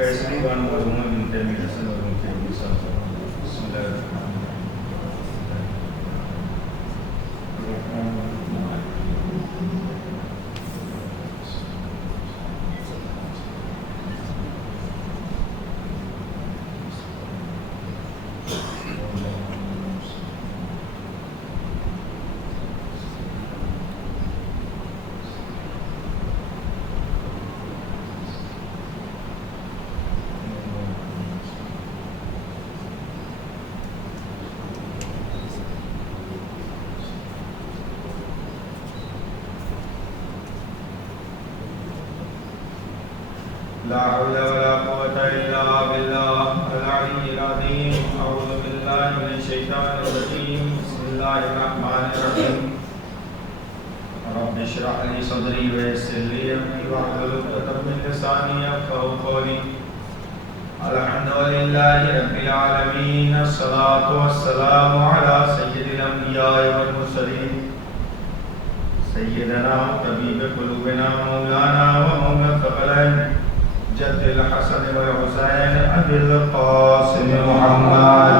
فیصلی بان مرحومہ بنت امیر حسن اور ان کے ابو صاحب. بسم اللہ الرحمن لا حول ولا قوة إلا بالله العلي العظيم. أعوذ بالله من الشيطان الرجيم. بسم الله الرحمن الرحيم. رب اشرح لي صدري ويسر لي أمري واحلل عقدة من لساني يفقهوا قولي. الحمد لله رب العالمين. الصلاة والسلام على سيد الأنبياء والمرسلين سيدنا وطبيب قلوبنا مولانا ومولى الثقلين جد الحسن والحسين أبي القاسم محمد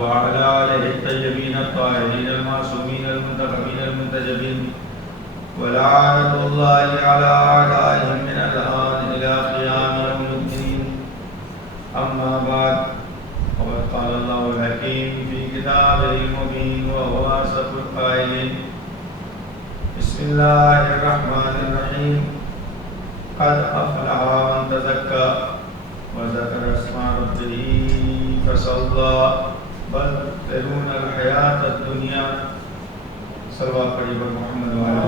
وعلى آله الطيبين الطاهرين المعصومين المنتخبين المنتجبين ولعنة الله على أعدائهم من الآن إلى قيام يوم الدين. أما بعد فقد قال الله الحكيم في كتابه المبين وهو أصدق القائلين. بسم الله الرحمن الرحيم. قد أفلح من تزكى وذكر اسم ربه فصلى بل تؤثرون الحياة الدنيا. صلوات پڑھیے پر محمد وعلى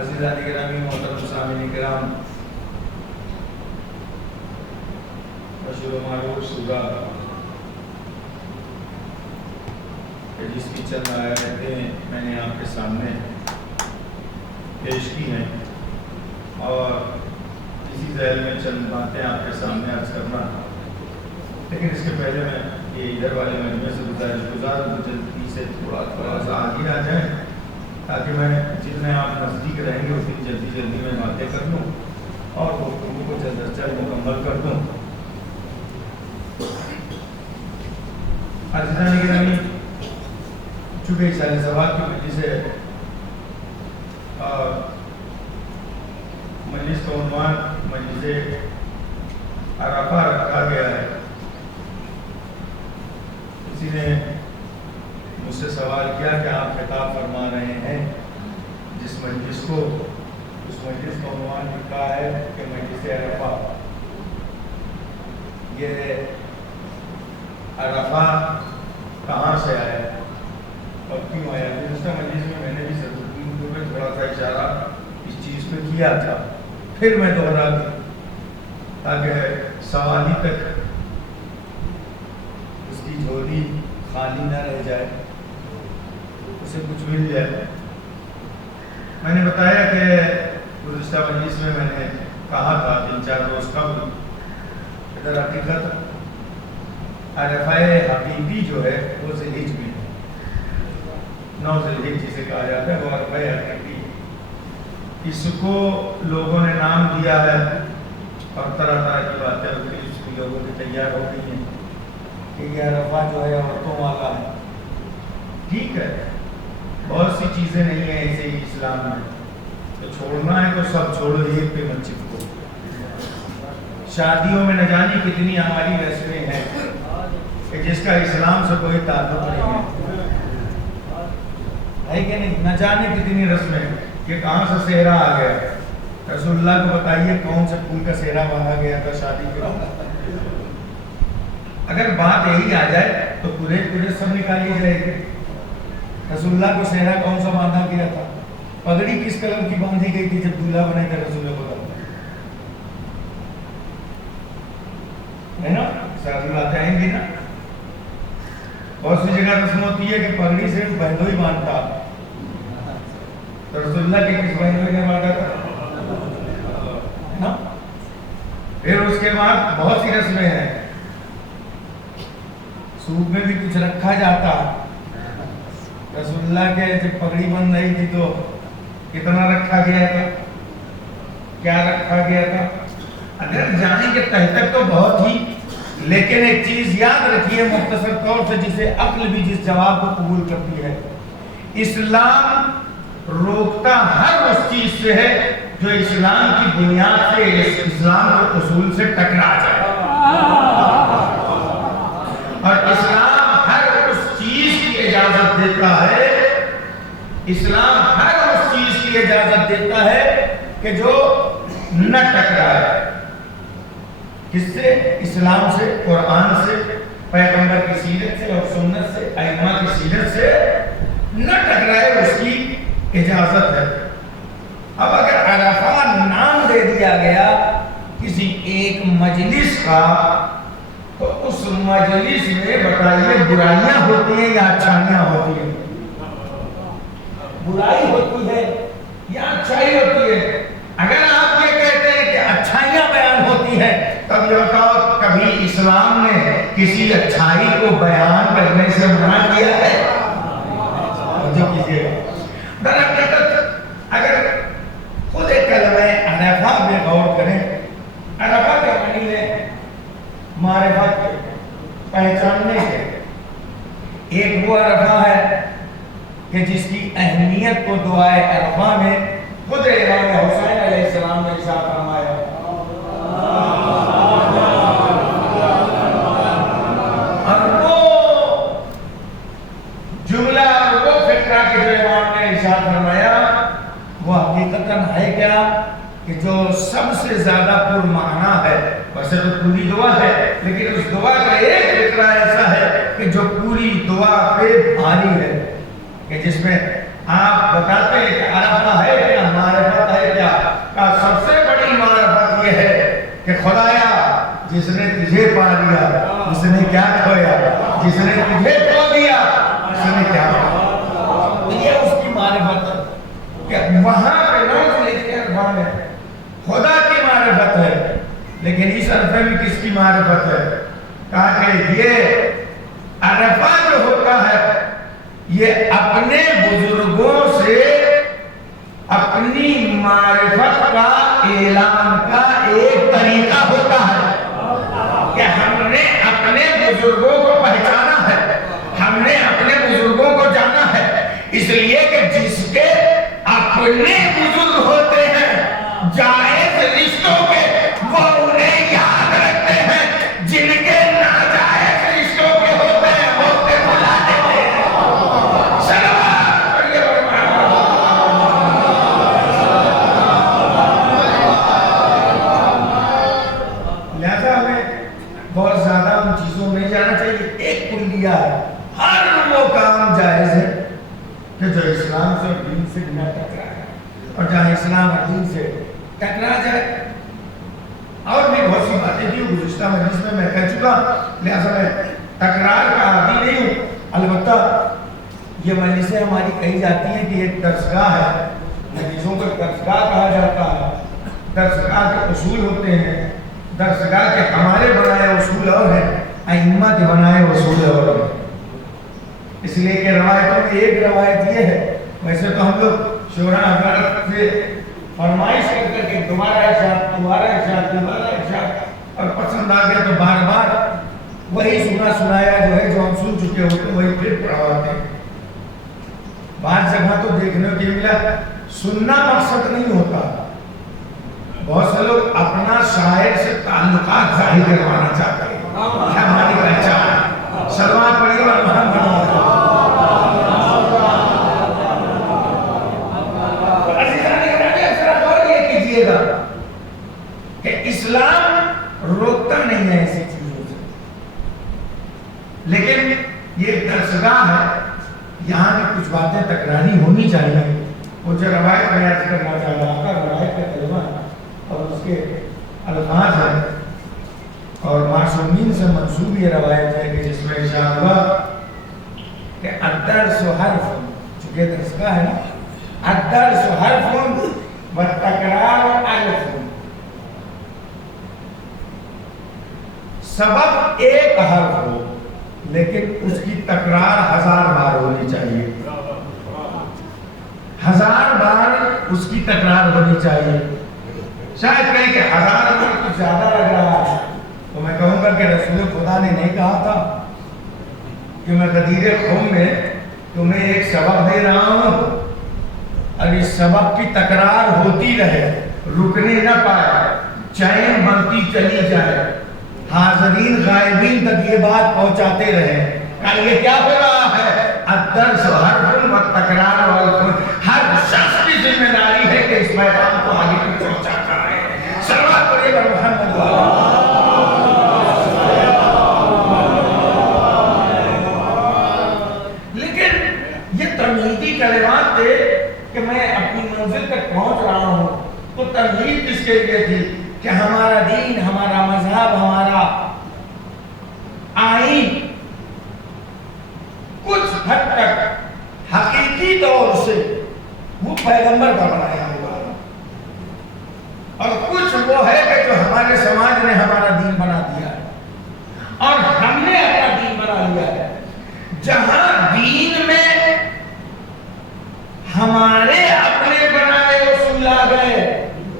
عزیزان گرامی محترم سامعین کرام، مشہور و معروف سورہ جس کی چند آیتیں میں نے آپ کے سامنے پیش کی ہیں اور اسی ذیل میں چند باتیں آپ کے سامنے عرض کرنا. لیکن اس کے پہلے میں یہ ادھر والے مجموعے سے گزار جلدی سے تھوڑا سا آگے آ جائیں تاکہ میں جتنے آپ نزدیک رہیں گے اتنی جلدی میں باتیں کر لوں اور گفتگو کو جلد از جلد مکمل کر دوں. عزیزان گرامی، چونکہ سال سوال کی وجہ سے مجلس کا عنوان مجلس عرفہ رکھا گیا ہے. کسی نے مجھ سے سوال کیا کہ آپ خطاب فرما رہے ہیں جس مجلس کو، اس مجلس کا عنوان لکھا ہے کہ مجلس عرفہ. یہ عرفہ کہاں سے آیا اور کیوں آیا؟ گزشتہ مجلس میں نے بھی صدر پہ تھوڑا سا اشارہ اس چیز پہ کیا تھا، پھر میں دوہرا دوں تاکہ سوالی تک اس کی جھولی خالی نہ رہ جائے، اسے کچھ مل جائے. میں نے بتایا کہ گزشتہ مجلس میں نے کہا تھا 3-4 روز قبل کہ در حقیقت عرفہ حقیقی جو ہے وہ ذی‌الحجہ میں 9 ذی‌الحجہ جسے کہا جاتا ہے، وہ عرفہ حقیقی. اس کو لوگوں نے نام دیا ہے اور طرح طرح کی باتیں اس کی لوگوں کی تیار ہو گئی ہیں کہ یہ عرفہ جو ہے عورتوں والا ہے. ٹھیک ہے، بہت سی چیزیں نہیں ہیں ایسے ہی اسلام میں، تو چھوڑنا ہے تو سب چھوڑو، ایک پہ مت چپکو. شادیوں میں نہ جانے کتنی ہماری رسمیں ہیں کہ جس کا اسلام سے کوئی تعلق نہیں ہے کہ نہیں؟ نہ جانے کتنی رسمیں کہ کہاں سے صحرا آ گیا. رسول اللہ کو بتائیے کون سے پھول کا صحرا باندھا گیا تھا شادی کے بعد. اگر بات یہی آ جائے تو پورے سب نکالی جائے گی. رسول اللہ کو صحرا کون سا باندھا گیا تھا؟ پگڑی کس کلر کی باندھی گئی تھی جب دولہا بنے تھے رسول خدا؟ ہے نا؟ ساری باتیں آئیں گی نا. بہت سی جگہ رسم ہوتی ہے کہ پگڑی صرف بہنوئی باندھتا، تو رسول اللہ کے کس بہنوئی نے باندھا تھا؟ پھر اس کے بعد بہت سی رسمیں ہیں. سود میں بھی کچھ رکھا جاتا رسول اللہ کے جب پگڑی بن رہی تھی تو کتنا رکھا گیا تھا؟ کیا رکھا گیا تھا؟ اگر جانیں کہ تہ تک تو بہت ہی، لیکن ایک چیز یاد رکھیے مختصر طور سے جسے عقل بھی جس جواب کو قبول کرتی ہے، اسلام روکتا ہر اس چیز سے ہے جو اسلام کی بنیاد سے، اسلام کے اصول سے ٹکرا جائے، اور اسلام ہر اس چیز کی اجازت دیتا ہے، اسلام ہر اس چیز کی اجازت دیتا ہے کہ جو نہ ٹکرائے، کس سے؟ اسلام سے، قرآن سے، پیغمبر کی سیرت سے اور سنت سے، ائمہ کی سیرت سے نہ ٹکرائے، اس کی اجازت ہے۔ اب اگر عرفہ نام دے دیا گیا کسی ایک مجلس کا تو اس مجلس میں بتائیے برائیاں ہوتی ہیں یا اچھائیاں ہوتی ہیں؟ برائی ہوتی ہے یا اچھائی ہوتی ہے؟ اگر آپ یہ کہتے ہیں کہ اچھائیاں بیان ہوتی ہیں تب یہ بتاؤ کبھی اسلام نے کسی اچھائی کو بیان کرنے سے منع کیا ہے؟ جو کیجیے گا درحقیقت اگر خود کلمہ عرفہ میں غور کریں، عرفہ کے معنی ہے معرفت کے، پہچاننے کے۔ ایک وہ عرفہ ہے کہ جس کی اہمیت کو دعائے عرفہ میں خود امام حسین علیہ السلام نے ارشاد فرمایا، اور وہ جملہ اور وہ فکرہ کہ جو امام نے ارشاد فرمایا وہ حقیقتاً ہے کیا کہ جو سب سے زیادہ پرمعنی ہے، ویسے تو پوری دعا ہے لیکن اس دعا کا ایک فکرہ ایسا ہے کہ جو پوری دعا پہ بھاری ہے، کہ جس میں آپ بتاتے ہیں کہ عرفہ ہے کیا، معرفت ہے کیا، کا سب سے بڑی معرفت یہ ہے کہ خدایا جس نے تجھے پا لیا اس نے کیا کھویا، جس نے تجھے کھو دیا اس نے کیا کھویا۔ یہ اس کی معرفت ہے کہ وہاں پہ نوز لکھتے ہیں عرفہ میں خدا کی معرفت ہے، لیکن اس عرفے میں کس کی معرفت ہے؟ کہا کہ یہ عرفہ جو ہوتا ہے یہ اپنے بزرگوں سے اپنی معرفت کا اعلان کا ایک طریقہ ہوتا ہے کہ ہم نے اپنے بزرگوں کو پہچانا ہے، ہم نے اپنے بزرگوں کو جانا ہے، اس لیے کہ جس کے اپنے بزرگ ہوتے ہیں جائز رشتوں کے وہ انہیں یاد رکھتے ہیں، جن کے ناجائز رشتوں کے ہوتے ہیں وہ انہیں بھلا دیتے ہیں۔ لہذا ہمیں بہت زیادہ ان چیزوں میں جانا چاہیے۔ ایک کلیہ ہے، ہر وہ کام جائز ہے کہ جو اسلام سے اور دین سے نہ ٹکرائے، اور جہاں اسلام اور دین سے ٹکرا جائے۔ اور بھی بہت سی باتیں تھی گزشتہ مجلس میں کہہ چکا، لہذا میں تکرار کا عادی نہیں ہوں۔ البتہ یہ مجلسیں ہماری کہی جاتی ہیں کہ ایک درسگاہ ہے، مجلسوں کو درسگاہ کہا جاتا ہے، درسگاہ کے اصول ہوتے ہیں، درسگاہ کے ہمارے بنائے اصول اور ہیں، ائمہ کے بنائے اصول اور ہیں۔ اس لیے کہ روایتوں میں ایک روایت یہ ہے، ویسے تو ہم لوگ شورا حضرت سے فرمائش کر کے دوبارہ ارشاد، دوبارہ ارشاد، دوبارہ ارشاد، اور پسند آ گیا تو بار بار وہی سنا سنایا جو ہے جو ہم سن چکے ہوتے ہیں وہی پھر پڑھاتے ہیں۔ بعض جگہ تو دیکھنے کے ملا سننا مقصد نہیں ہوتا، بہت سے لوگ اپنا شاعر سے تعلقات ظاہر کروانا چاہتے ہیں، کیا ہماری پہچان ہے، سلمان پڑھیے اور محمد کہ اسلام روکتا نہیں ہے ایسی چیزوں سے، لیکن یہ درسگاہ ہے، یہاں بھی کچھ باتیں تکراری ہونی چاہیے۔ وہ جو روایت میں یاد کرنا چاہ رہا تھا، روایت کا کلمہ اور اس کے الفاظ ہیں، اور معصومین سے منسوب یہ روایت ہے کہ جس میں ارشاد ہوا کہ الدرس حرف، چونکہ درسگاہ ہے نا، الدرس حرف والتکرار الف، سبق ایک حرف ہو لیکن اس کی تکرار 1000 بار ہونی چاہیے۔ 1000 بار اس کی تکرار ہونی چاہیے. شاید کہیں کہ 1000 بار کچھ زیادہ لگ رہا ہے، تو میں کہوں گا کہ رسول خدا نے نہیں کہا تھا کہ میں غدیر خم میں تمہیں ایک سبق دے رہا ہوں اور اس سبق کی تکرار ہوتی رہے، رکنے نہ پائے، چین بڑھتی چلی جائے، حاضرین غائبین تک یہ بات پہنچاتے رہے. یہ کیا ہو رہا ہے؟ الدرس حرف و تکرار والکن. ہر شخص کی ذمہ داری ہے کہ اس میدان کو آگے تک پہنچاتا رہے. صلوات پڑھیے بر محمد لیکن یہ تمہیدی کلمات تھے کہ میں اپنی منزل تک پہنچ رہا ہوں. تو تمہید کس کے لیے تھی؟ کہ ہمارا دین، ہمارا مذہب، ہمارا آئین کچھ حد تک حقیقی طور سے وہ پیغمبر کا بنایا ہوا ہے، اور کچھ وہ ہے کہ جو ہمارے سماج نے ہمارا دین بنا دیا ہے اور ہم نے اپنا دین بنا لیا ہے. جہاں دین میں ہمارے اپنے بنائے اصول آ گئے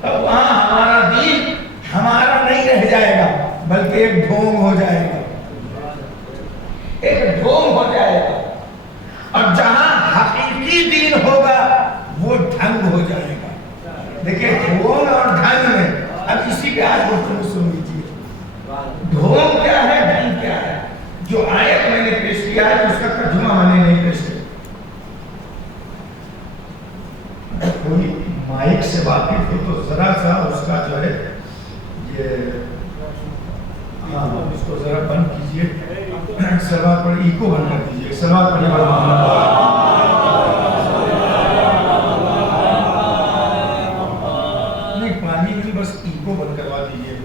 تو وہاں ہمارا دین ہمارا نہیں رہ جائے گا، بلکہ ایک ڈھونگ ہو جائے گا، ایک ڈھونگ ہو جائے گا. اور جہاں حقیقی دین ہوگا وہ ڈھنگ ہو جائے گا. دیکھیں ڈھونگ اور ڈھنگ میں اب اسی پہ آج گفتگو سن لیجیے. ڈھونگ کیا ہے، ڈھنگ کیا ہے؟ جو آیت میں نے پیش کیا ہے اس کا ترجمہ میں نے نہیں پیش کیا. کوئی مائک سے واقف ہو تو ذرا سا اس کا جو ہے یہ ہاں اس کو ذرا بند کیجئے. سلوات پڑھ ایکو بند کر دیجئے. سلوات پڑھیے بر محمد. نہیں پانی نہیں، بس ایکو بند کروا دیجئے.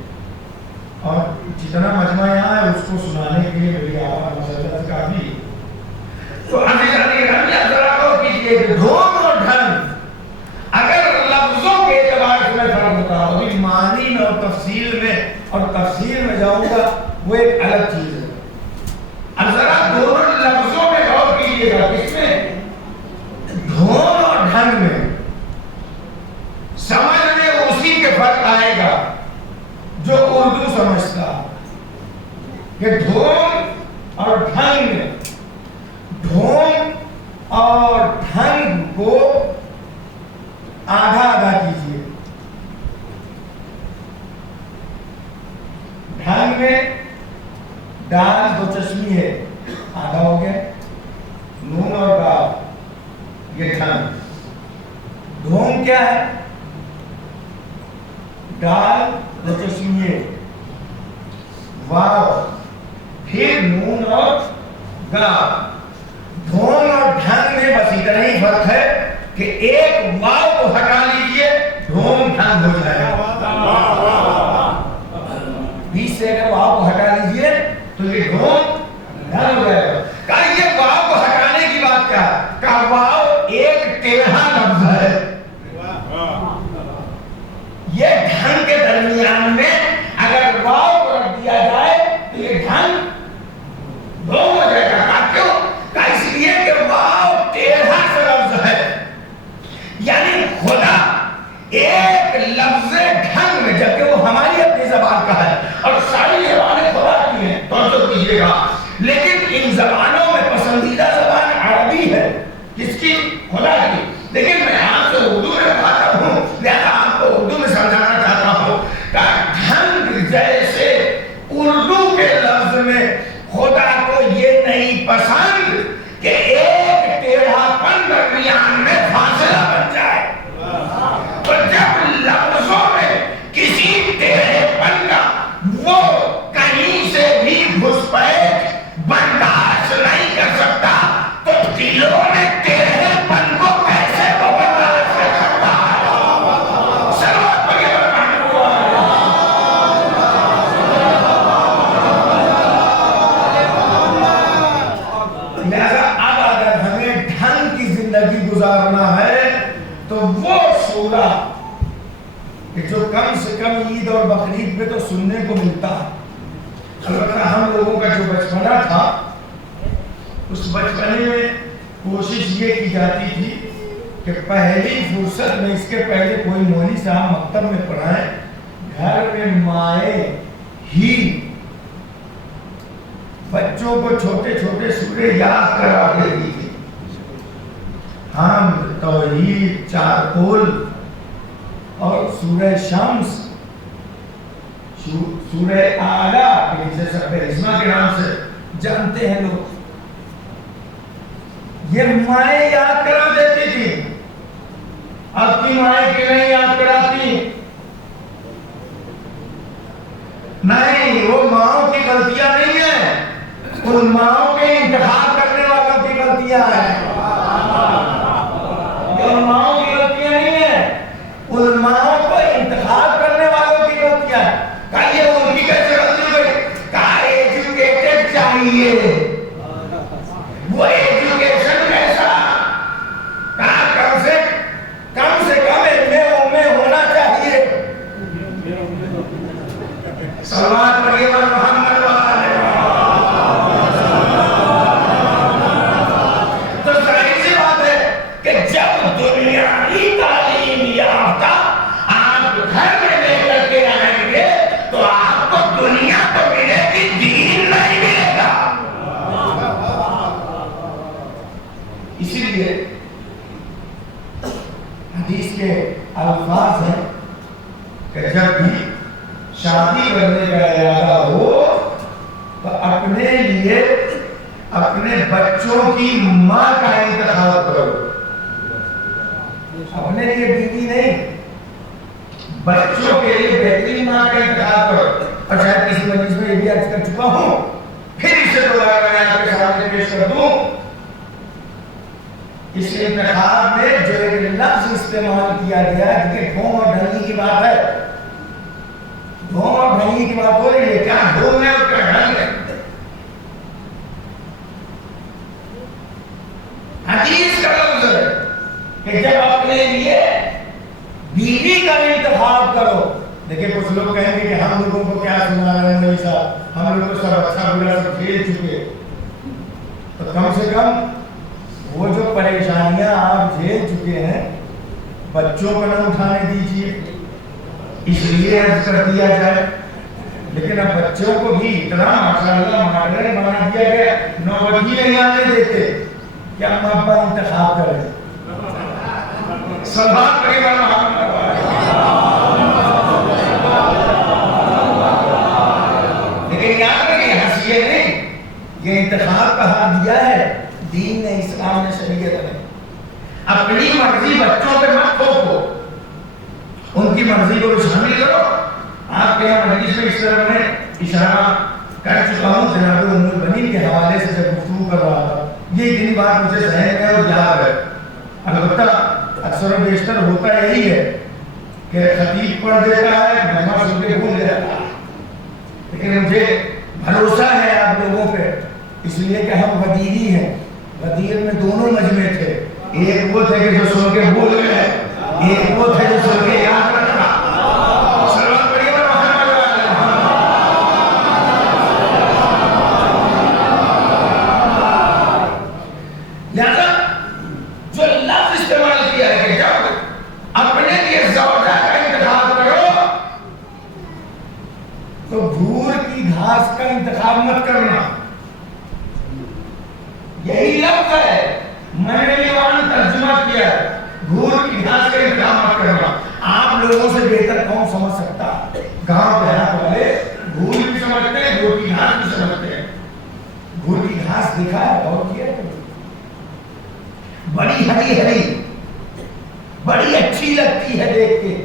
اور جتنا مجمع یہاں ہے اس کو سنانے کے لیے میری آواز مسلط کافی. تو ذرا غور کیجئے کہ ڈھونگ اور ڈھنگ اگر لفظوں کے اعتبار سے میں فرق بتا رہا ہوں، معنی میں اور تفصیل میں اور تفسیر میں جاؤں گا وہ ایک الگ چیز ہے. اب ذرا دونوں لفظوں میں غور کیجئے گا، کس میں؟ ڈھونگ اور ڈھنگ میں. سمجھ میں اسی کے فرق آئے گا جو اردو سمجھتا کہ ڈھونگ اور ڈھنگ میں. ڈھونگ اور ڈھنگ کو آدھا آدھا کیجئے. ڈھنگ میں ڈال دو چشمی ہے، آدھا ہو گیا. نون اور ڈال یہ ڈھنگ. ڈھونگ کیا ہے؟ ڈال دو چشمی ہے، واو پھر نون اور گا. ڈھونگ اور ڈھنگ میں بس اتنا ہی فرق ہے کہ ایک واو کو ہٹا لیجئے ڈھونگ ڈھنگ ہو جائے گا. بیچ سے اگر واو کو ہٹا لیجئے تو یہ ڈھونگ ڈھنگ ہو جائے گا. کہا یہ واو کو ہٹانے کی بات کیا ہے؟ کہا واو ایک ٹیڑھا لفظ ہے. یہ ڈھنگ کے درمیان میں اگر واو کو رکھ دیا جائے تو یہ ڈھنگ ڈھونگ ہو جائے گا. کیوں؟ کہا اس لیے کہ واو ٹیڑھا سے لفظ ہے. یعنی خدا ایک لفظ ڈھنگ میں، جبکہ وہ ہماری اپنی زبان کا ہے اور ساری زبانیں خدا کی ہیں، توجہ کیجئے گا، لیکن ان زبانوں میں پسندیدہ زبان عربی ہے. کس کی؟ خدا کی. لیکن میں آپ سے اردو میں بات ہوں، لہذا آپ کو اردو میں سمجھانا چاہتا ہوں کہ ڈھنگ جیسے اردو کے لفظ میں خدا کو یہ نہیں پسند کہ ایک ٹیڑھا پن درمیان میں فاصلہ بن جائے. تو جب لفظوں میں کسی ٹیڑھے پن کا وہ کہیں سے بھی گھسپیٹ برداشت نہیں کر سکتا تو دلوں نے ٹیڑھے پن کو کیسے برداشت کر سکتا ہے؟ سلوات پڑھیے بر محمد. لہذا اب اگر ہمیں ڈھنگ کی زندگی گزارنا ہے تو وہ سورہ کہ جو کم سے کم عید اور بقرعید پہ تو سننے کو ملتا ہے. البتہ ہم لوگوں کا جو بچپنا تھا اس بچپنے میں کوشش یہ کی جاتی تھی کہ پہلی فرصت میں اس کے پہلے کوئی مولوی صاحب مکتب میں پڑھائیں، گھر میں مائیں ہی بچوں کو چھوٹے چھوٹے سورے یاد کرا دیتی تھی. ہم توحید، چارکول اور سورہ شمس، سورہ اعلیٰ جسے سب اسما کے نام سے جانتے ہیں لوگ، یہ مائیں یاد کرا دیتی تھی. اب کی مائیں کیوں نہیں یاد کراتی؟ نہیں، وہ ماؤں کی غلطیاں نہیں ہیں، ان ماؤں کے انتخاب کرنے والوں کی غلطیاں ہیں. ان ماؤں کی غلطیاں نہیں ہیں، ان ماؤں کو انتخاب کرنے والوں کی غلطیاں ہیں. کہیے ان کی کیسے غلطی ہوئی؟ کہا ایجوکیٹڈ چاہیے. وہ ایجوکیشن کیسا؟ کہا کم سے کم میں ہونا چاہیے. صلوات پڑھیے محمد والے. تو ظاہر سی بات ہے کہ جب دنیاوی تعلیم یافتہ آپ گھر میں لے کر کے آئیں گے تو آپ کو دنیا تو ملے گی، دین نہیں ملے گا. اسی لیے حدیث کے الفاظ ہیں کہ جب بھی شادی کرنے کا ارادہ ہو تو اپنے لیے اپنے بچوں کی ماں کا انتخاب کرو. اپنے لیے بیوی نہیں، بچوں کے لیے بہترین ماں کا انتخاب کرو. اور شاید کسی مجلس میں یہ بھی عرض کر چکا ہوں، پھر اسے دوبارہ میں آپ کے سامنے پیش کر دوں. اس انتخاب میں جو ایک لفظ استعمال کیا گیا ہے کہ ڈھونگ اور ڈھنگی کی بات ہے. ڈھونگ اور ڈھنگی کی بات ہو رہی ہے، کیا ڈھونگ ہے اور کیا ڈھنگ ہے؟ حدیث کا لفظ ہے کہ جب اپنے لیے بیوی کا انتخاب کرو. دیکھیں کچھ لوگ کہیں گے کہ ہم لوگوں کو کیا سنا رہے ہیں مولوی صاحب، ہم لوگ تو سب اچھا برا سب کھیل چکے. تو کم سے کم وہ جو پریشانیاں آپ جھیل چکے ہیں بچوں کو نہ اٹھانے دیجیے، اس لیے عرض کر دیا جائے. لیکن اب بچوں کو بھی اتنا ماشاءاللہ ماڈرن بنا دیا گیا، نوبت ہی نہیں آنے دیتے کہ اما ابا انتخاب کریں. صلوات پڑھیے محمد والے. لیکن یاد رکھیں حسیے نہیں، یہ انتخاب کہا دیا ہے دین نے، اسلام نے، شریعت نے. اپنی مرضی بچوں پہ مت تھوپو، ان کی مرضی کو شامل کرو. آپ کے یہاں مجلس میں اس طرح میں اشارہ کر چکا ہوں جناب ام البنین کے حوالے سے جب گفتگو کر رہا تھا. یہ دن بات مجھے ذہن میں اور یاد ہے. البتہ اکثر و بیشتر ہوتا یہی ہے کہ خطیب پڑھ دیتا ہے، مہمان سن کے بھول جاتا ہے. لیکن مجھے بھروسہ ہے آپ لوگوں پہ، اس لیے کہ ہم غدیری ہیں. غدیر میں دونوں مجمع تھے، ایک وہ تھے کہ جو سن کے بھول گئے، ایک وہ تھے جو سن کے یاد رکھا. صلوات پڑھیے محمد والے. لہذا جو لفظ استعمال کیا ہے کہ جب اپنے لیے زوجہ کا انتخاب کرو تو گھور کی گھاس کا انتخاب مت کرنا. یہی لفظ ہے، میں نے یہ ترجمہ کیا ہے. گھور کی گھاس کا انتخاب مت کرنا. آپ لوگوں سے بہتر کون سمجھ سکتا؟ گاؤں دیہات والے گھور بھی سمجھتے ہیں، گھور کی گھاس بھی سمجھتے ہیں. گھور کی گھاس دکھا ہے اور کیا ہے، بڑی ہری ہری، بڑی اچھی لگتی ہے دیکھ کے.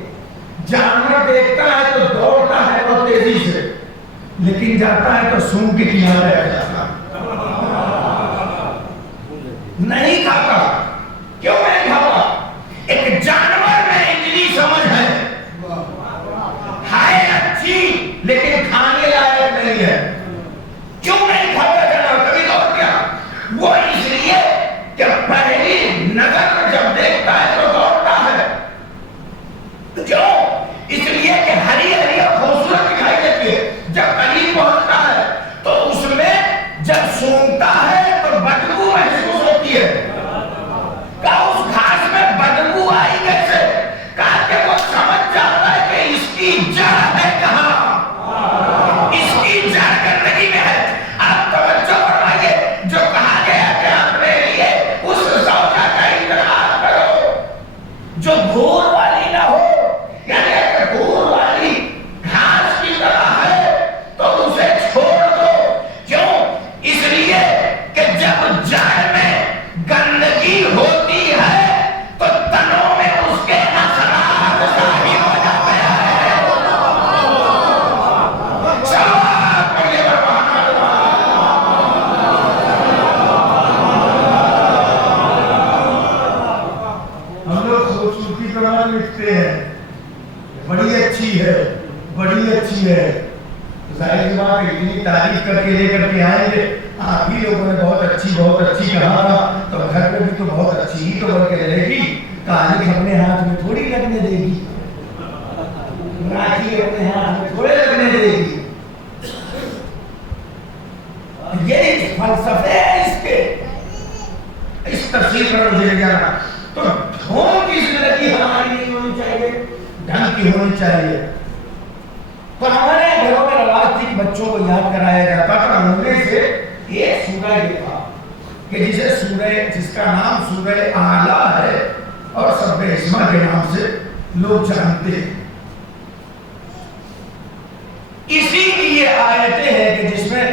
جانور دیکھتا ہے تو دوڑتا ہے بہت تیزی سے، لیکن جاتا ہے تو سون کے کنارے رہ جاتا ہے، نہیں کھاتا. کیوں نہیں کھاتا؟ ایک جانور میں اتنی سمجھ ہے اچھی لیکن کھانے لائق نہیں ہے. کیوں نہیں کھاتا جانور؟ کبھی غور کیا؟ وہ اس لیے کہ پہلی نظر میں جب دیکھتا ہے تو دوڑتا ہے. کیوں؟ اس لیے کہ ہری ہری اور خوبصورت دکھائی دیتی ہے. جب قریب پہنچتا ہے تو اس میں جب سونگتا ہے تو بدبو محسوس ہوتی ہے. اس گھاس میں کر کے لے کر کے آئیں گے. آپ ہی لوگوں نے بہت اچھی کہا تھا, تو گھر پہ بھی تو بہت اچھی ہی تو بن کے رہے گی. کالی اپنے ہاتھ میں تھوڑی لگنے دے گی, راکھی اپنے ہاتھ میں تھوڑے لگنے دے گی. یہ فلسفے ہے اس کے, اس تفسیر پر مجھے جانا. تو ڈھونگ کی زندگی ہماری نہیں ہونی چاہیے, ڈھنگ کی ہونی چاہیے. تو ہمارے گھروں میں رواج تھی کہ بچوں کو یاد کرایا جاتا تھا. ان میں سے ایک سورہ یہ تھا کہ جس کا نام سورہ اعلیٰ ہے اور سبح اسما کے نام سے لوگ جانتے ہیں. اسی کی یہ آیتیں ہیں کہ جس میں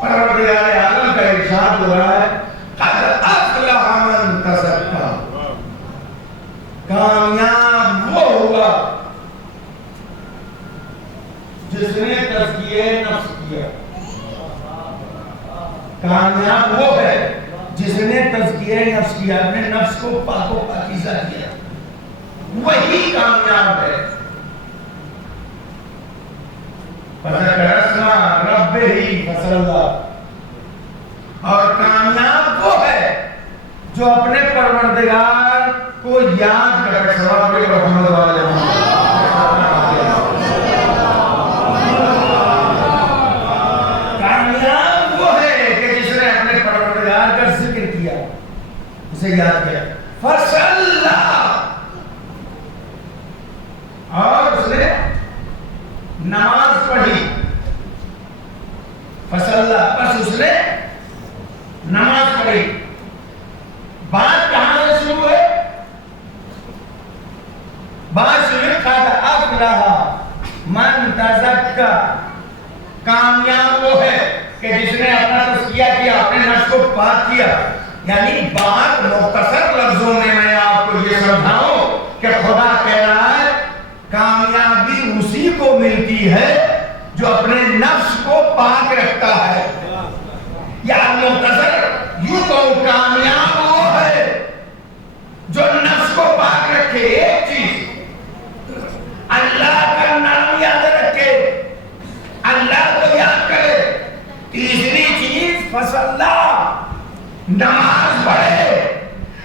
پروردگار عالم کا ارشاد ہو رہا ہے قد افلح من تزکا, کامیاب وہ ہوگا جس نے تزکیہ نفس کیا. کامیاب وہ ہے جس نے تزکیہ نفس کیا, اپنے نفس کو پاک و پاکیزہ کیا, وہی کامیاب ہے. فذکر اسم ربہ فصلی, اور کامیاب وہ ہے جو اپنے پروردگار کو یاد کرے. ثواب کے محمد والے کامیاب وہ ہے کہ جس نے اپنے پروردگار کا ذکر کیا, اسے یاد کیا. فصلی, اور اس نے نماز پڑھی. فصلی, بس اس نے نماز پڑھی. بات کہاں سے شروع ہے؟ بات شروع قد افلح من تزکا, کامیاب وہ ہے کہ جس نے اپنا تزکیہ کیا, اپنے نفس کو پاک کیا. یعنی بات مختصر لفظوں میں آپ کو یہ سمجھاؤں کہ خدا کہہ رہا ہے کامیابی اسی کو ملتی ہے جو اپنے نفس کو پاک رکھتا ہے. یا مختصر یوں کہوں, کامیاب وہ ہے جو نفس کو پاک رکھے. ایک چیز اللہ کا نام یاد رکھے, اللہ کو یاد کرے. تیسری چیز فصلی, نماز پڑھے.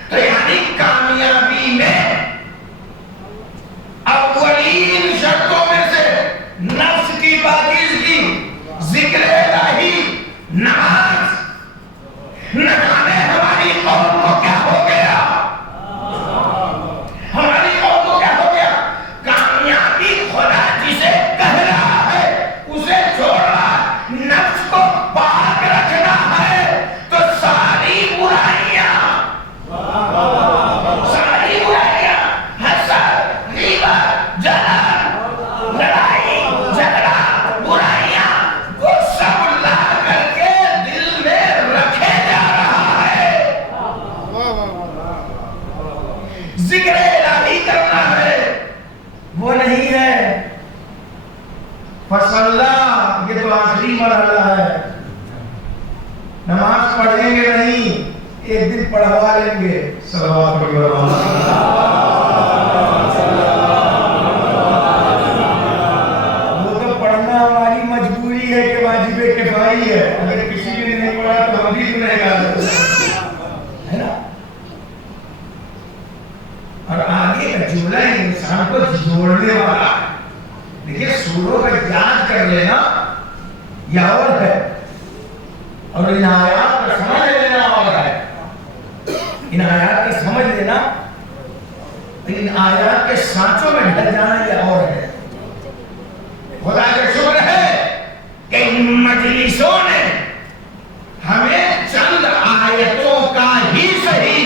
تو یعنی کامیابی میں اولین شرطوں میں سے نفس کی پاکیزگی, ذکر الہی, نماز. نہ جانے ہماری قوم کو کیا ہو گیا, ہماری قوم کو کیا ہو گیا. کامیابی خدا جسے کہہ رہا ہے اسے چھوڑا, نفس کو پاک رکھنا ہے تو ساری برائیاں, حسد, غیبت, جلن, لڑائی جھگڑا, برائیاں, وہ سب لا کر کے دل میں رکھے جا رہا ہے. ذکر الہی کرنا ہے, وہ نہیں ہے. فصلی, یہ تو آخری مرحلہ ہے. نماز پڑھیں گے نہیں, ایک دن پڑھوا لیں گے. صلوات پڑھیے. وہ تو پڑھنا ہماری مجبوری ہے کہ واجب کفائی ہے. اگر کسی نے نہیں پڑھا تو ہم بھی گنہگار ہے نا. اور آگے کا جملہ انسان کو جوڑنے والا ہے. دیکھیے سوروں کا یاد کر لینا یا اور ہے, اور ان آیات کا سمجھ لینا اور ہے. ان آیات کا سمجھ لینا, ان آیات کے سانچوں میں ڈھل جانا یہ اور ہے. خدا کا شکر ہے کہ ان مجلسوں نے ہمیں چند آیتوں کا ہی صحیح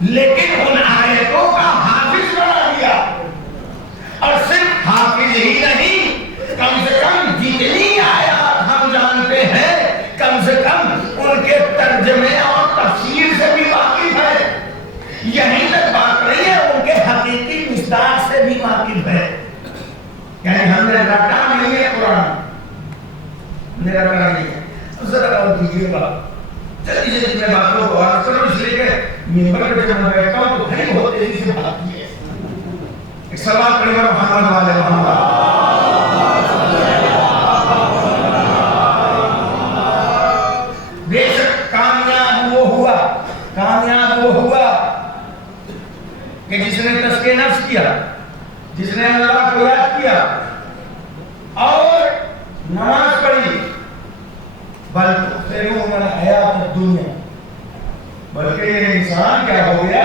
لیکن ان آیتوں کا حافظ بنا دیا. اور صرف حافظ ہی نہیں, کم سے کم جتنی آیات ہم جانتے ہیں کم سے کم ان کے ترجمے اور تفسیر سے بھی واقف ہے. یہیں تک بات نہیں ہے, ان کے حقیقی مصداق سے بھی واقف ہے. یعنی ہم نے رٹا نہیں ہے قرآن, میرا رٹا نہیں ہے. ذرا غور کیجیے گا, جلدی جلدی میں باتوں کو عرض کروں, اس لیے کہ ممبر پہ جب میں بیٹھتا ہوں تو گھڑی بہت تیزی سے بھاگتی ہے. ایک سوال پڑھیں گا محمد والے محمد. دنیا، بلکہ یہ انسان کیا ہو گیا،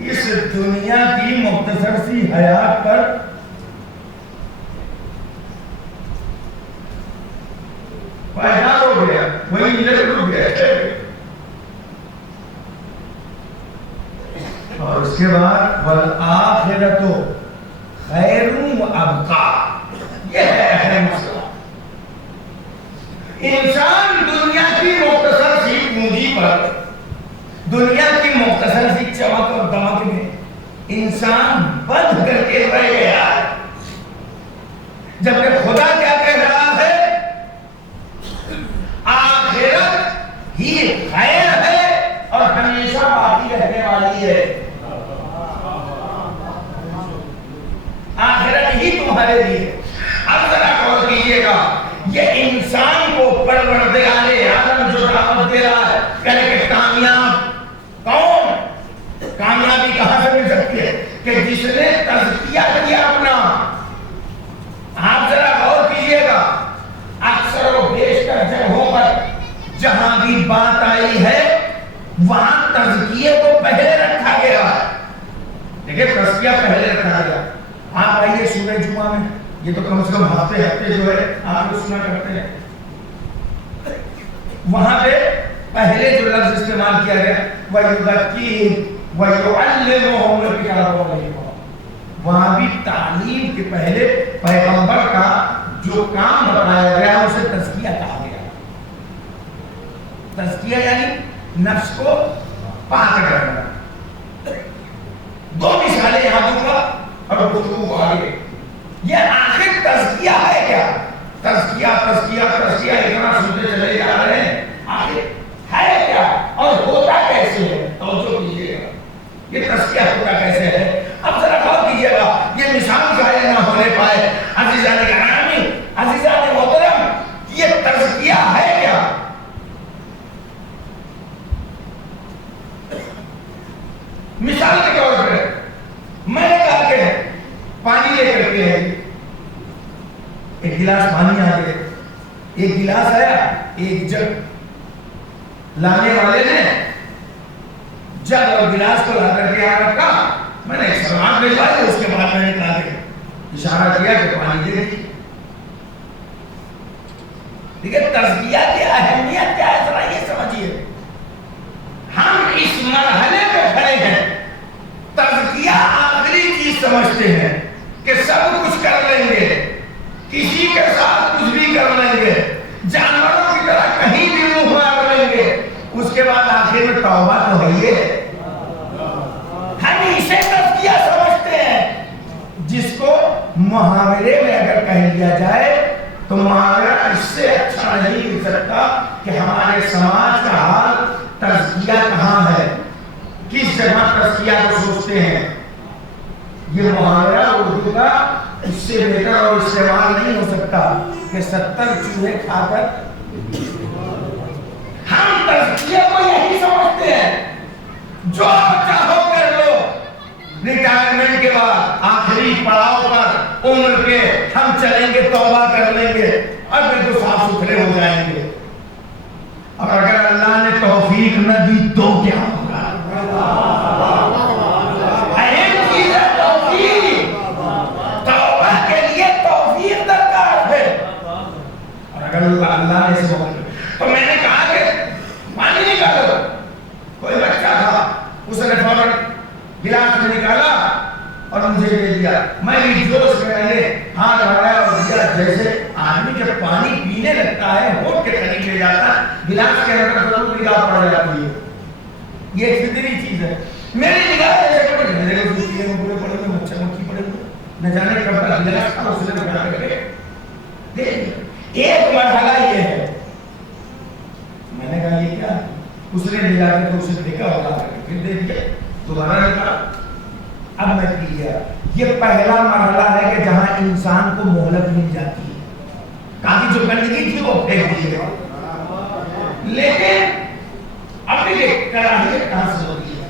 اس دنیا کی مختصر سی حیات پر پائیدار ہو گیا، وہی رک گیا. اور اس کے بعد والآخرۃ خیر وابقیٰ، یہ ہے اہم مسئلہ. انسان دنیا کی مختصر سی پونجی پر، دنیا کی مختصر سی چمک اور دمک میں انسان بند کر کے رہ گیا ہے، جبکہ خدا کیا کہہ رہا ہے، آخرت ہی خیر ہے اور ہمیشہ باقی رہنے والی ہے. آخرت ہی تمہارے لیے. اب ذرا غور کیجئے گا، یہ انسان کو پروردگار عالم جو دعوت دے رہا ہے، کہنے کہ کامیاب کون؟ کامیابی کہاں سے مل سکتی ہے؟ کہ جس نے تزکیہ کیا اپنا. آپ ذرا غور کیجئے گا، اکثر و بیشتر جگہوں پر جہاں بھی بات آئی ہے وہاں تزکیے کو پہلے رکھا گیا ہے. دیکھیں تزکیہ پہلے رکھا گیا. آپ آئیے سورہ جمعہ میں، یہ تو کم سے کم ہفتے جو ہے آپ لوگ سنا کرتے ہیں، وہاں پہ پہلے جو لفظ استعمال کیا گیا وَيُذَكِّيهِمْ وَيُعَلِّمُهُمُ الْكِتَابَ وَالْحِکْمَةَ، وہاں بھی تعلیم کے پہلے پیغمبر کا جو کام بتایا گیا اسے تزکیہ کہا گیا. تزکیہ یعنی نفس کو پاک کرنا. دو مثالیں یہاں دوں گا اور گفتگو کو آگے. یہ آخر تزکیہ ہے کیا؟ تزکیہ تزکیہ تزکیہ اتنا سنتے چلے جا رہے ہیں، آخر ہے کیا اور ہوتا کیسے ہے؟ توجہ کیجیے گا، یہ تزکیہ ہوتا کیسے ہے. اب ذرا غور کیجیے گا، یہ مثال ظاہر نہ ہونے پائے. عزیزان گرامی، عزیزان محترم، یہ تزکیہ ہے کیا؟ مثال کے طور پر میں نے کہا کہ پانی لے کر کے ایک گلاس پانی آ گیا، ایک گلاس آیا، ایک جگ. لانے والے نے جگ اور گلاس کو لا کر کے یہاں رکھا. میں نے ایک سلام بھیجوایا، اس کے بعد میں نے کہا کہ اشارہ کیا کہ پانی دے دی. دیکھیں تزکیہ کی اہمیت کیا ہے ذرا یہ سمجھیے. ہم اس مرحلے پہ کھڑے ہیں، تزکیہ آخری چیز سمجھتے ہیں کہ سب کچھ کر لیں گے، کسی کے ساتھ کچھ بھی کر لیں گے، جانوروں کی طرح کہیں بھی منہ مار لیں گے، اس کے بعد آخر میں توبہ تو ہے یہ. ہم اسے تزکیہ سمجھتے ہیں، جس کو محاورے میں اگر کہہ لیا جائے تو محاورہ اس سے اچھا نہیں مل سکتا کہ ہمارے سماج کا حال تزکیہ کہاں ہے، کس جگہ تزکیہ کو سوچتے ہیں. یہ محاورہ اردو کا اس سے بہتر اور استعمال نہیں ہو سکتا کہ 70 چوہے کھا کر. ہم تزکیہ کو یہی سمجھتے ہیں، جو چاہو کر لو، ریٹائرمنٹ کے بعد آخری پڑاؤ پر عمر کے ہم چلیں گے، توبہ کر لیں گے اور پھر تو صاف ستھرے ہو جائیں گے. اور اگر اللہ نے توفیق نہ دی تو کیا ہوگا؟ اہم چیز ہے توفیق. توبہ کے لیے توفیق درکار ہے. اور اگر اللہ نے اسے موقع تو میں نے کہا کہ پانی نکالو. کوئی بچہ تھا، اس نے فوراً گلاس میں نکالا اور مجھے دے دیا. میں بھی جوش میں نے ہاتھ بڑھایا اور دیا. جیسے آدمی جب پانی پینے لگتا ہے ہونٹ کے قریب لے جاتا ہے، گلاس کے اندر ضرور نگاہ پڑ جاتی ہے. یہ ایک فطری چیز ہے. میری نگاہ ایسے پڑ گئی، میرے کو پیے میں پورے پڑے ہوئے، مچھر مکھی پڑے ہوئے، نہ جانے کب تک گلاس کا اس نے بنا کر کے ایک مرحلہ یہ ہے. میں نے کہا یہ کیا؟ اس نے لے جا کے تو اسے دیکھا اور لا کر کے پھر دے دیا، دوبارہ نکالا، اب میں پی گیا. یہ پہلا مرحلہ ہے کہ جہاں انسان کو مہلت مل جاتی ہے. کافی جو گندگی تھی وہ پھینک دی گئی. لیکن اب یہ کراہیت کہاں سے ہوتی ہے؟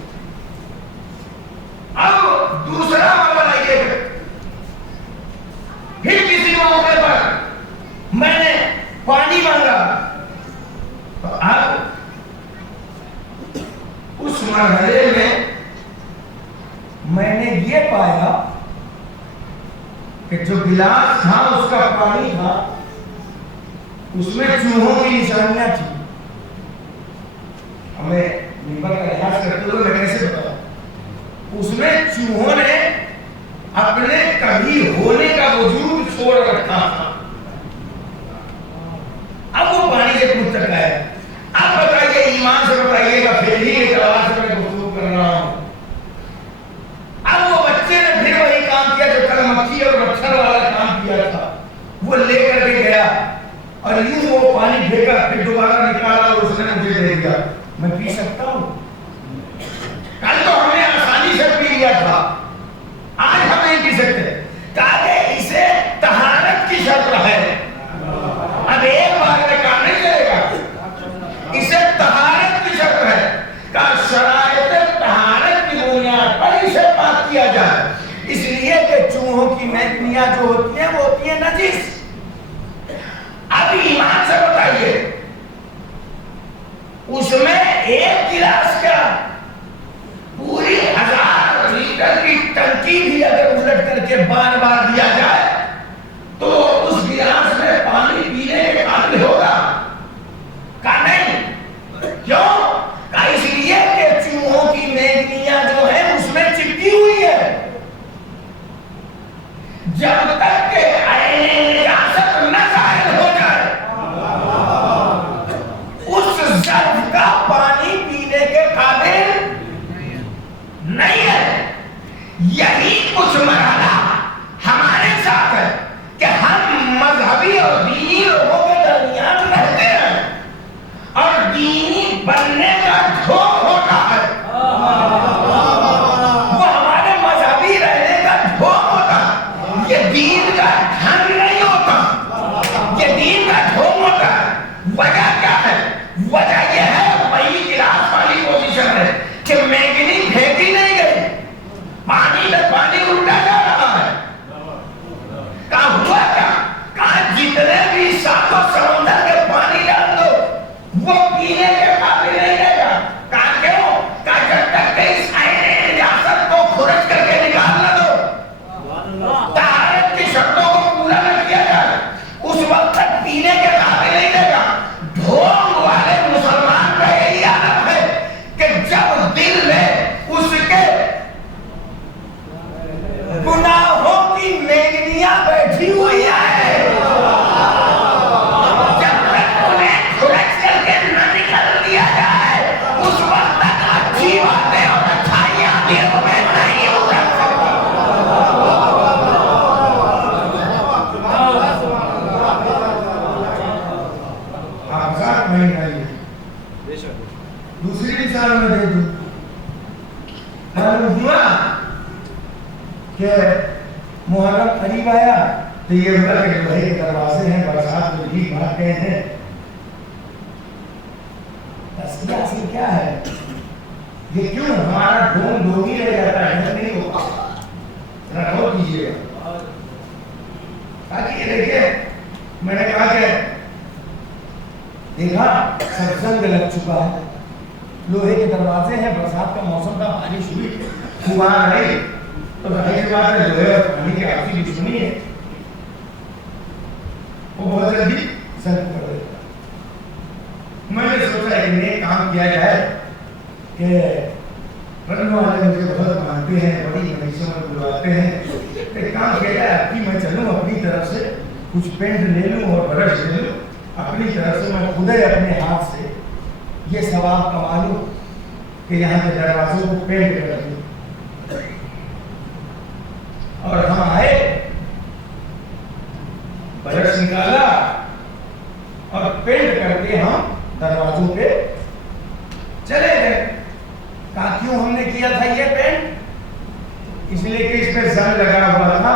اب دوسرا مرحلہ یہ ہے، پھر کسی موقع پر میں نے پانی مانگا گلاس تھا اس کا پانی تھا، اس میں چوہوں کی نشانیاں تھی. ہمیں منبر کا لحاظ کرتے ہوئے میں کیسے بتاؤں؟ اس میں چوہوں نے اپنے کبھی ہونے کا وجود چھوڑ رکھا تھا. اب وہ پانی سے کچھ تک ہے. اب بتائیے، ایمان سے بتائیے گا، پھر ہی ایک آواز سے میں گفتگو کر رہا ہوں. اب وہ بچے نے پھر وہی کام کیا جو کل مکھی اور مچھر والا کام کیا تھا. وہ لے کر کے گیا اور یوں وہ پانی پھینکا، پھر دوبارہ نکالا اور اس نے مجھے دے دیا. میں پی سکتا ہوں؟ کل تو ہم نے آسانی سے پی لیا تھا، آج ہم نہیں پی سکتے. کہا کہ اسے طہارت کی شرط ہے. اب ایک بار میں کام نہیں چلے گا، اسے طہارت کی شرط ہے. کہا شرائط طہارت کی بنیاد پر اسے پاک کیا جائے، اس لیے کہ چوہوں کی مینکیاں جو ہوتی ہیں وہ ہوتی ہیں نجس. اب ایمان سے بتائیے، اس میں ایک گلاس کیا پوری 1000 لیٹر کی ٹنکی بھی اگر الٹ کر کے بار بار دیا جائے تو اس گلاس میں پانی پینے کے قابل ہوگا؟ کہا نہیں. کیوں؟ کہا اس لیے کہ چوہوں کی مینکیاں جو ہیں اس میں چپکی ہوئی ہے. جب تک کہ عین نجاست نہ ظاہر ہو جائے اس ظرف کا پانی پینے کے قابل نہیں ہے. یہی کچھ مرحلہ ہمارے ساتھ ہے کہ ہم مذہبی اور دینی لوگوں کے درمیان رہتے ہیں اور دینی بننے کا ڈھونگ ہوتا ہے. وہ ہمارے مذہبی رہنے کا ڈھونگ ہوتا ہے. یہ دین کا ڈھنگ نہیں ہوتا، یہ دین کا ڈھونگ ہوتا ہے. وجہ کیا ہے؟ وجہ یہ ہے وہی گلاس والی پوزیشن ہے کہ مینگنی پھینکی نہیں گئی، پانی میں پانی الٹا جا رہا ہے. کہا ہوا کیا؟ کہا جتنے بھی ساتوں سمندر کے پانی ڈال دو وہ پینے کے قابل نہیں رہے گا. کہا کیوں؟ کہا جب تک کہ اس عین نجاست کو خرچ کر کے نکال نہ دو، طہارت کی شرطوں کو پورا نہ کیا جائے، اس وقت تک پینے کے قابل نہیں رہے گا. ڈھونگ والے مسلمان کا یہی عالم ہے کہ جب دل میں اس کے گناہوں کی مینگنیاں بیٹھی ہوئی ہیں، جب تک انہیں کھرچ کر کے نہ نکل دیا جائے اس وقت تک اچھی باتیں اور اچھائیاں دل میں نہیں اتر سکتی. آزاد نہیں آئی. دوسری مثال میں دے دوں. معلوم ہوا کہ محرم قریب آیا تو یہ ہوگا کہ لوہے کے دروازے ہیں، برسات میں بھی بھاگ گئے ہیں. تسکیہ اصل کیا ہے؟ یہ کیوں ہمارا ڈھونگ ڈھونگ ہی رہ جاتا ہے، ڈھونگ نہیں ہوتا؟ ذرا غور کیجیے گا. تاکہ یہ دیکھیں، میں نے کہا کہ دیکھا سب زنگ لگ چکا ہے، لوہے کے دروازے ہیں، برسات کا موسم تھا، بارش ہوئی، طوفان آئی تو ظاہر بات ہے لوہے اور پانی کی آپسی دشمنی ہے، وہ بہت جلدی زنگ پڑ گئی. میں نے سوچا ایک نیک کام کیا جائے کہ رنگ والے مجھے بہت مانتے ہیں، بڑی مجلسوں میں بلواتے ہیں. ایک کام کیا جائے، اب کی میں چلوں اپنی طرف سے کچھ پینٹ لے لوں اور برش لے لوں، اپنی طرف سے میں خود ہی اپنے ہاتھ سے یہ ثواب کما لوں کہ یہاں کے دروازوں کو پینٹ کر دوں. اور ہم آئے، برش نکالا اور پینٹ کر کے ہم دروازوں پہ چلے گئے. کہا کیوں ہم نے کیا تھا یہ پینٹ؟ اس لیے کہ اس پہ زنگ لگا ہوا تھا،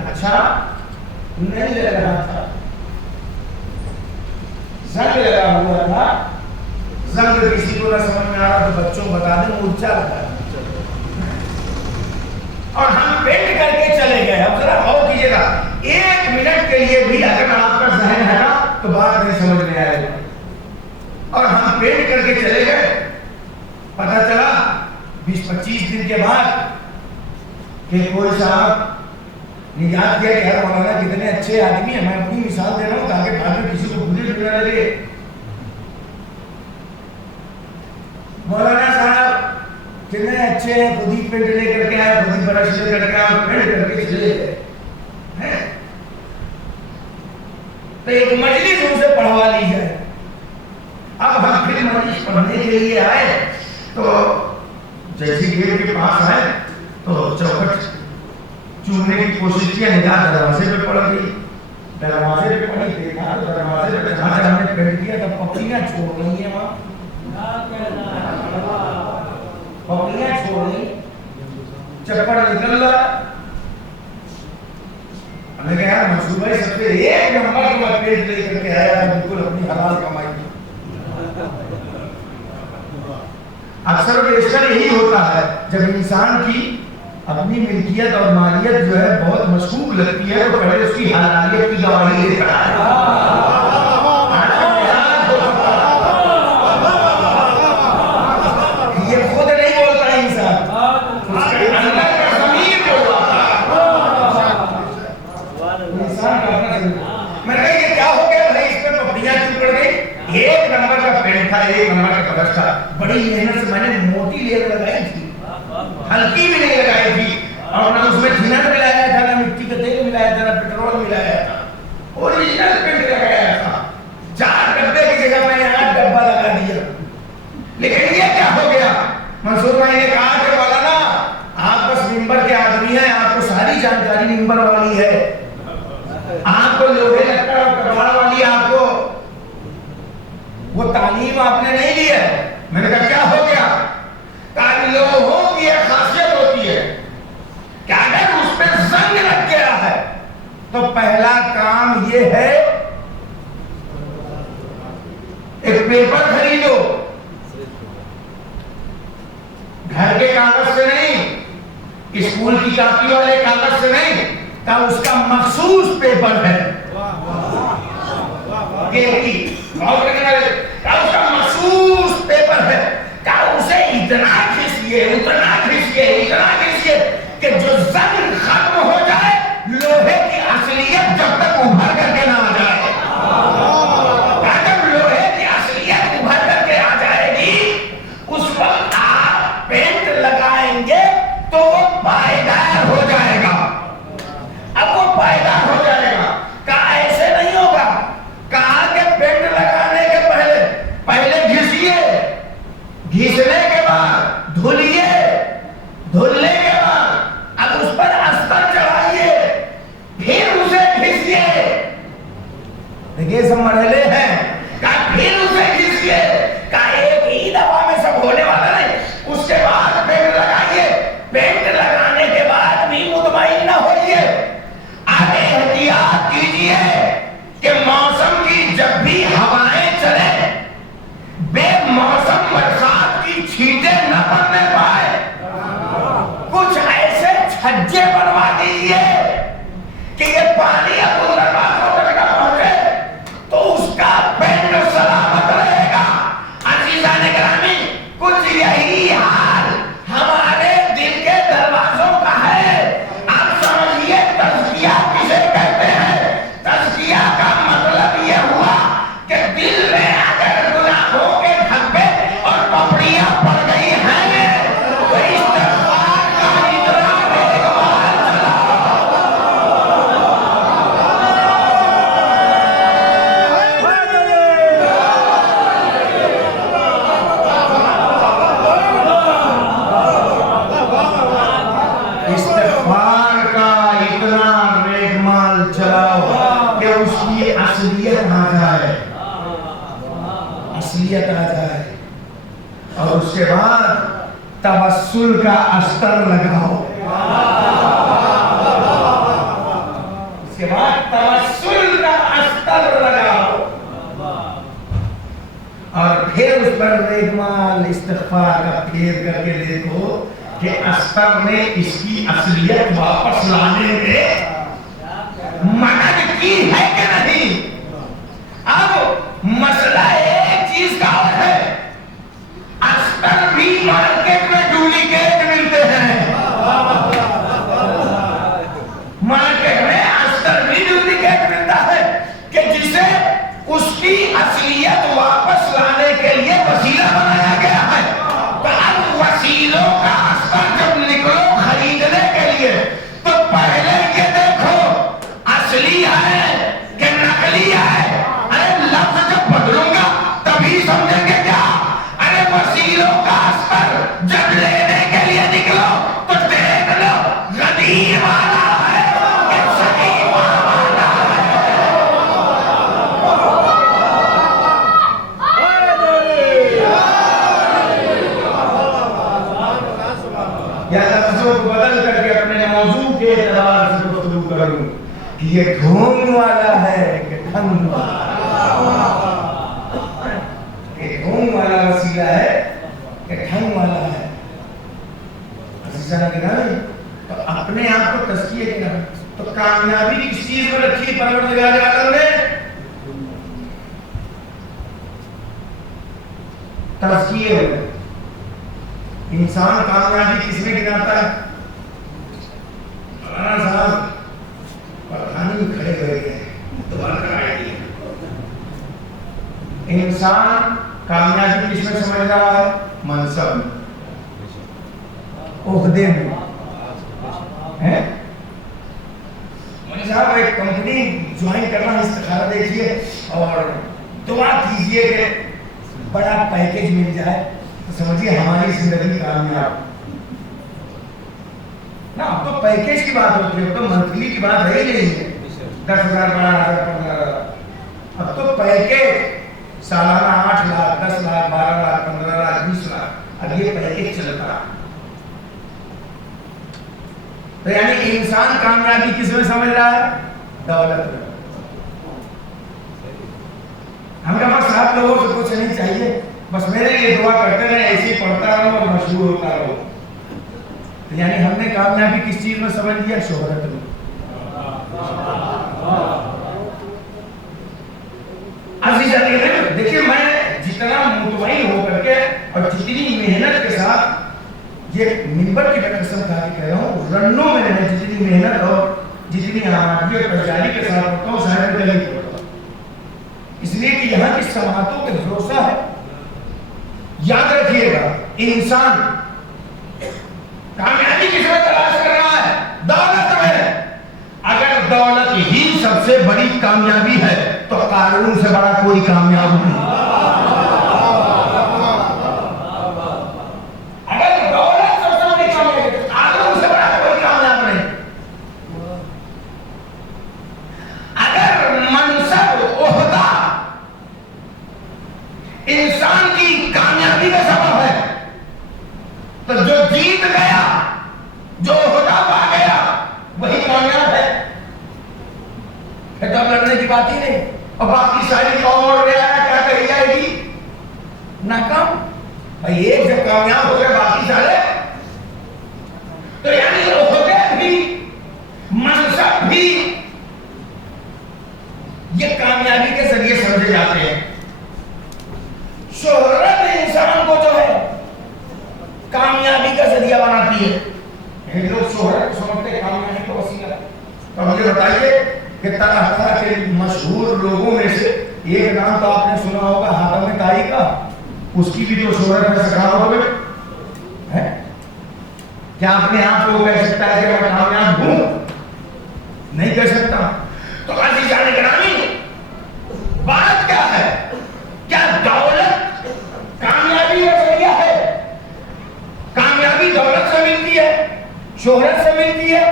اچھا نہیں لگ رہا تھا. زنگ لگا ہوا تھا، زنگ کسی کو نہ سمجھ میں آ رہا تو بچوں بتا دیں مورچہ لگا ہے. اور ہم پینٹ کر کے چلے گئے. اب ذرا غور کیجیے گا، 1 منٹ کے لیے بھی اگر آپ کا ذہن ہے نا تو بات نہیں سمجھ میں آئے گا. اور ہم پینٹ کر کے چلے گئے. پتہ چلا 20-25 دن کے بعد کہ کوئی صاحب یاد کیا کہ یار مولانا کتنے اچھے آدمی ہیں. میں اپنی مثال دے رہا ہوں تاکہ بعد میں کسی کو بری نہ لگے. مولانا صاحب کتنے اچھے ہیں, خود ہی پینٹ لے کر کے آئے, خود ہی برش لے کر کے آئے, پینٹ کر کے چلے گئے. تو ایک مجلس ان سے پڑھوا لی جائے. اب ہم پھر مجلس پڑھنے کے لیے آئے تو جیسی گیٹ کے پاس آئے تو چوکھٹ چومنے کی کوشش کیا, نگاہ دروازے پہ پڑ گئی. دروازے پہ پڑی, دیکھا تو دروازے پہ جہاں سے ہم نے پینٹ کیا تب پپڑیاں چھوڑ رہی ہیں وہاں, پپڑیاں چھوڑ رہی, چپڑ نکل رہا. ہم نے کہا منصوبہ سب سے ایک نمبر کے بعد پیٹ لے کر کے آیا تھا, بالکل اپنی حلال کمائی کی. اکثر و بیشتر یہی ہوتا ہے جب انسان کی اپنی ملکیت اور مالیت جو ہے بہت مشکوک لگتی ہے تو پہلے اس کی حلالیت کی گواہی دیتا ہے. یہ خود نہیں بولتا انسان, اس کے اندر کا ضمیر بولتا ہے. انسان کا اپنا ضمیر. میں نے کہا یہ کیا ہو گیا بھائی, اس میں پپڑیاں کیوں پڑ گئی؟ ایک نمبر کا پینٹ تھا, ایک نمبر کا کلر تھا. بڑی محنت سے میں نے موٹی لیئر لگائی تھی, ہلکی بھی نہیں لگائی تھی, اور نہ اس میں تھنر ملایا تھا, نہ مٹی کا تیل ملایا تھا, نہ پیٹرول ملایا تھا. اوریجنل پینٹ لگایا تھا. 4 ڈبے کی جگہ میں نے 8 ڈبہ لگا دیا. لیکن یہ کیا ہو گیا؟ منصور بھائی نے کہا کہ مولانا آپ بس ممبر کے آدمی ہیں, آپ کو ساری جانکاری ممبر والی ہے, آپ کو لوہے لکڑ اور کٹوار والی آپ کو وہ تعلیم آپ نے نہیں لی ہے. میں نے کہا کیا ہو گیا؟ کہ لوہوں کی ایک خاصیت ہوتی ہے کہ اگر اس پہ زنگ لگ گیا ہے تو پہلا کام یہ ہے ایک پیپر خریدو, گھر کے کاغذ سے نہیں, اسکول کی کاپی والے کاغذ سے نہیں, کہ اس کا مخصوص پیپر ہے, اس کا مخصوص پیپر ہے, کہ اسے اتنا کھیچیے, اتنا کھیچیے, اتنا کھیچیے کہ جو زنگ ختم ہو جائے, لوہے کی اصلیت جب تک ابھر کر کے نہ آ جائے. جب لوہے کی اصلیت ابھر کر کے آ جائے گی, اس وقت آپ پینٹ لگائیں گے تو وہ پائیدار ہو جائے گا. اب وہ پائیدار ہو جائے گا. کہا ایسے نہیں ہوگا, کہا کہ پینٹ لگانے کے پہلے گھسیے, گھسنے کے بعد دھلیے, دھلنے کے بعد اب اس پر استر چڑھائیے, پھر اسے گھسیے. دیکھیے سب مرحلے ہیں. کہا پھر اسے گھسیے, کہا ایک ہی دفعہ میں سب ہونے والا نہیں. اس کے بعد پینٹ لگائیے, پینٹ لگانے کے بعد بھی مطمئن نہ ہوئیے, اب احتیاط کیجیے کہ موسم کی جب بھی ہوائیں چلے, بے موسم برسات کی چھینٹیں نہ پڑنے پائے. کچھ ایسے چھجے بنوا دیجیے کہ یہ پانی اب ان دروازوں تک پہنچے تو اس کا پینٹ سلامت رہے گا. عزیزان گرامی, کچھ یہی حال ہمارے دل کے دروازوں کا ہے. آپ سمجھیے تزکیہ کسے کہتے ہیں؟ تزکیہ کا مطلب یہ ہوا کہ دل میں اگر گناہوں کے دھبے اور پپڑیاں پڑ گئی ہیں تو استغفار کا اتنا بےغبار چلاؤ کہ اس کی اصلیت آ جائے, اصلیت آ جائے. اور اس کے بعد توسل کا استر لگاؤ. اس کے بعد توسل کا استر لگاؤ اور پھر اس پر ریگمال استغفار کا پھیر کر کے دیکھو کہ استر نے اس کی اصلیت واپس لانے میں مدد کی ہے کہ نہیں. اب مسئلہ ایک چیز کا اور ہے, استر بھی مارکیٹ میں ڈپلیکیٹ ملتے ہیں. مارکیٹ کی اصلیت واپس لانے کے لیے وسیلہ بنایا گیا ہے. تو اب وسیلوں کا اثر جب نکلو خریدنے کے لیے تو پہلے یہ دیکھو اصلی ہے کہ نقلی ہے. ارے لفظ جب بدلوں گا تبھی سمجھیں گے کیا. ارے وسیلوں کا اثر جب لینے کے لیے نکلو تو دیکھ لو غدیر والا ہے کہ صحیح والا ہے. یا لفظوں کو بدل کر کے اپنے موضوع کے اعتبار سے گفتگو کروں کہ یہ ڈھونگ والا ہے کہ ڈھنگ والا. یہ ڈھونگ والا وسیلہ ہے کہ ڈھنگ والا ہے. عزیزانہ گرامی، تو اپنے آپ کو تزکیہ کے نام تو کامیابی کس چیز میں رکھی پروردگار عالم نے؟ تزکیے میں. انسان کامیابی کس میں گناتا ہے؟ مولانا صاحب پردھانی میں کھڑے ہوئے ہیں دوبارہ کرائے گی. انسان کامیابی کس میں سمجھ رہا ہے؟ منصب میں، عہدے میں. مجھے صاحب ایک کمپنی جوائن کرنا استخارہ دیکھیے اور دعا کیجئے کہ بڑا پیکیج مل جائے تو سمجھیے ہماری زندگی کامیاب. نا اب تو پیکیج کی بات ہوتی ہے، تو منتھلی کی بات ہے ہی نہیں ہے. 10,000 12,000 15,000. اب تو پیکیج سالانہ 8 لاکھ 10 لاکھ 12 لاکھ 15 لاکھ 20 لاکھ اب یہ پیکیج چلتا ہے. تو یعنی انسان کامیابی کس میں سمجھ رہا ہے؟ دولت میں. ہم کہا بس آپ لوگوں سے کچھ نہیں چاہیے، بس میرے لیے دعا کرتے رہے، ایسے پڑھتا رہو اور مشہور ہوتا رہو. تو یعنی ہم نے کامیابی کس چیز میں سمجھ لیا؟ شہرت میں. دیکھیے میں جتنا مطمئن ہو کر کے اور جتنی محنت کے ساتھ یہ منبر کی قسم کھا کے کہہ رہا ہوں، رنوں میں نے جتنی محنت اور جتنی آمادگی اور تیاری کے ساتھ پڑھتا ہوں ظاہر میں نہیں پڑھتا، اس لیے کہ یہاں کی سماعتوں کے بھروسہ ہے. یاد رکھیے گا انسان کامیابی کس میں تلاش کر رہا ہے؟ دولت میں. اگر دولت ہی سب سے بڑی کامیابی ہے تو قارون سے بڑا کوئی کامیاب نہیں. اگر دولت سب سے بڑی کامیابی ہے تو قارون سے بڑا کوئی کامیاب نہیں. اگر منصب عہدہ انسان کی کامیابی کا سبب ہے تو جو جیت گیا، جو عہدہ پا گیا، وہی کامیاب ہے. تو لڑنے کی بات ہی نہیں. اور باقی ساری قوم اور کیا کہی جائے گی؟ ناکام. بھائی ایک جب کامیاب ہو گئے باقی سارے، تو یعنی عہدے بھی منصب بھی یہ کامیابی کے ذریعے سمجھے جاتے ہیں. شہرت انسان کو جو ہے کامیابی کا ذریعہ بناتی ہے. یہ لوگ شہرت سمجھتے ہیں کامیابی کا وسیلہ. تو مجھے بتائیے کہ طرح طرح کے مشہور لوگوں میں سے ایک نام تو آپ نے سنا ہوگا حاتم طائی کا. اس کی بھی جو شہرت ہے سکھانا ہوگا. کیا اپنے آپ کو کہہ سکتا ہے کہ میں کامیاب ہوں؟ نہیں کہہ سکتا. تو عزیزان گرامی بات کیا ہے؟ کیا دولت کامیابی کا ذریعہ ہے؟ کامیابی دولت سے ملتی ہے، شہرت سے ملتی ہے،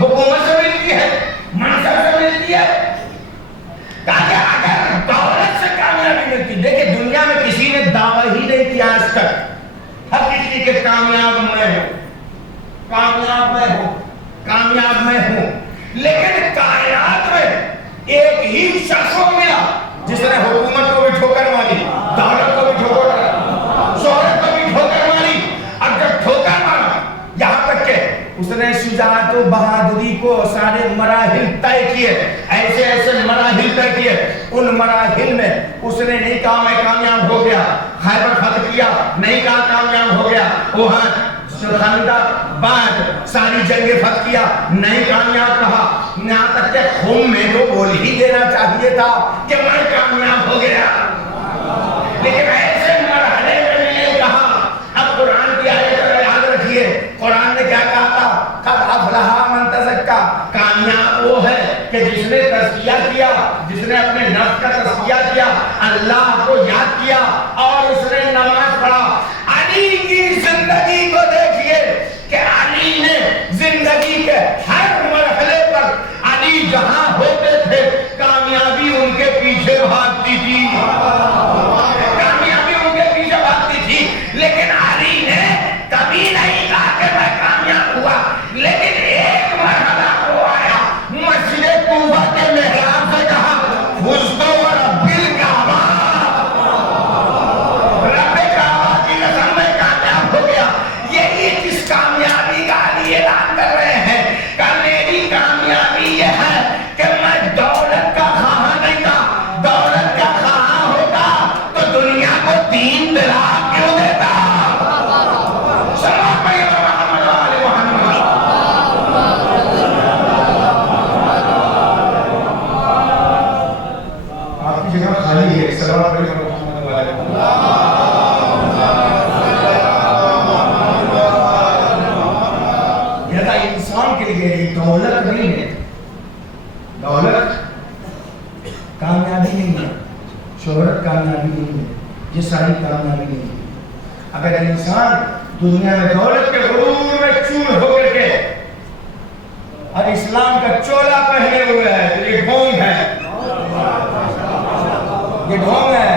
حکومت سے ملتی ہے، منصب سے ملتی ہے. تاکہ اگر دولت سے کامیابی ملتی، دیکھیں دنیا میں کسی نے دعویٰ ہی نہیں کیا آج تک حقیقی کہ کامیاب میں ہوں، کامیاب میں ہوں، کامیاب میں ہوں. لیکن کائنات میں ایک ہی شخص ہو گیا جس نے حکومت کو بھی ٹھوکر ماری، دولت کو بھی ٹھوکر ماری، شہرت کو بھی ٹھوکر ماری. اور جب ٹھوکر مارا یہاں تک کہ اس نے شجاعت و بہادری کو سارے مراحل طے کیے، ایسے ایسے مراحل طے کیے. ان مراحل میں اس نے نہیں کہا میں کامیاب ہو گیا، خیبر فتح کیا نہیں کہا کامیاب ہو گیا، وہاں سرخندہ بعد ساری جنگیں فتح کیا، نہیں کامیاب رہا، یہاں تک کہ خون میں تو بول ہی دینا چاہیے تھا کہ میں کامیاب ہو گیا، لیکن ایسے مرحلے میں نے کہا۔ اب قرآن کی آیت یاد رکھیے، قرآن نے کیا کہا تھا؟ قد افلح من تزکا، کامیاب وہ ہے کہ جس نے تزکیہ کیا، جس نے اپنے نفس کا تزکیہ کیا، اللہ کو یاد کیا اور اس نے نماز پڑھا۔ علی کی زندگی کو دیکھیے کہ علی نے زندگی کے ہر مرحلے پر، علی جہاں ہوتے تھے کامیابی ان کے پیچھے بھاگتی تھی، کامیابی ان کے پیچھے بھاگتی تھی، لیکن علی نے کبھی نہیں کہا کہ میں کامیاب ہوا، لیکن ایک مرحلہ وہ آیا، مسجد کوفہ کے محراب سے کہا فزت ورب الکعبہ، رب کعبہ کی قسم میں کامیاب ہو گیا۔ یہی جس کامیابی کا علی اعلان کر رہے ہیں کہ میری کامیابی یہ ہے کہ میں دولت کا خواہاں نہیں تھا، دولت کا خواہاں ہوتا تو دنیا کو 3 طلاق کیوں دیتا؟ صلوات پڑھیے محمد و آل محمد۔ آپ کی جگہ خالی ہے، صلوات پڑھیے محمد و آل محمد۔ یہ تھا انسان کے لیے دولت نہیں ہے، دولت کامیابی نہیں ہے، شہرت کامیابی نہیں ہے، یہ ساری کامیابی نہیں ہے۔ اگر انسان دنیا میں دولت کے غرور میں چور ہو کر کے اور اسلام کا چولا پہنے ہوئے ہے تو یہ ڈھونگ ہے، یہ ڈھونگ ہے،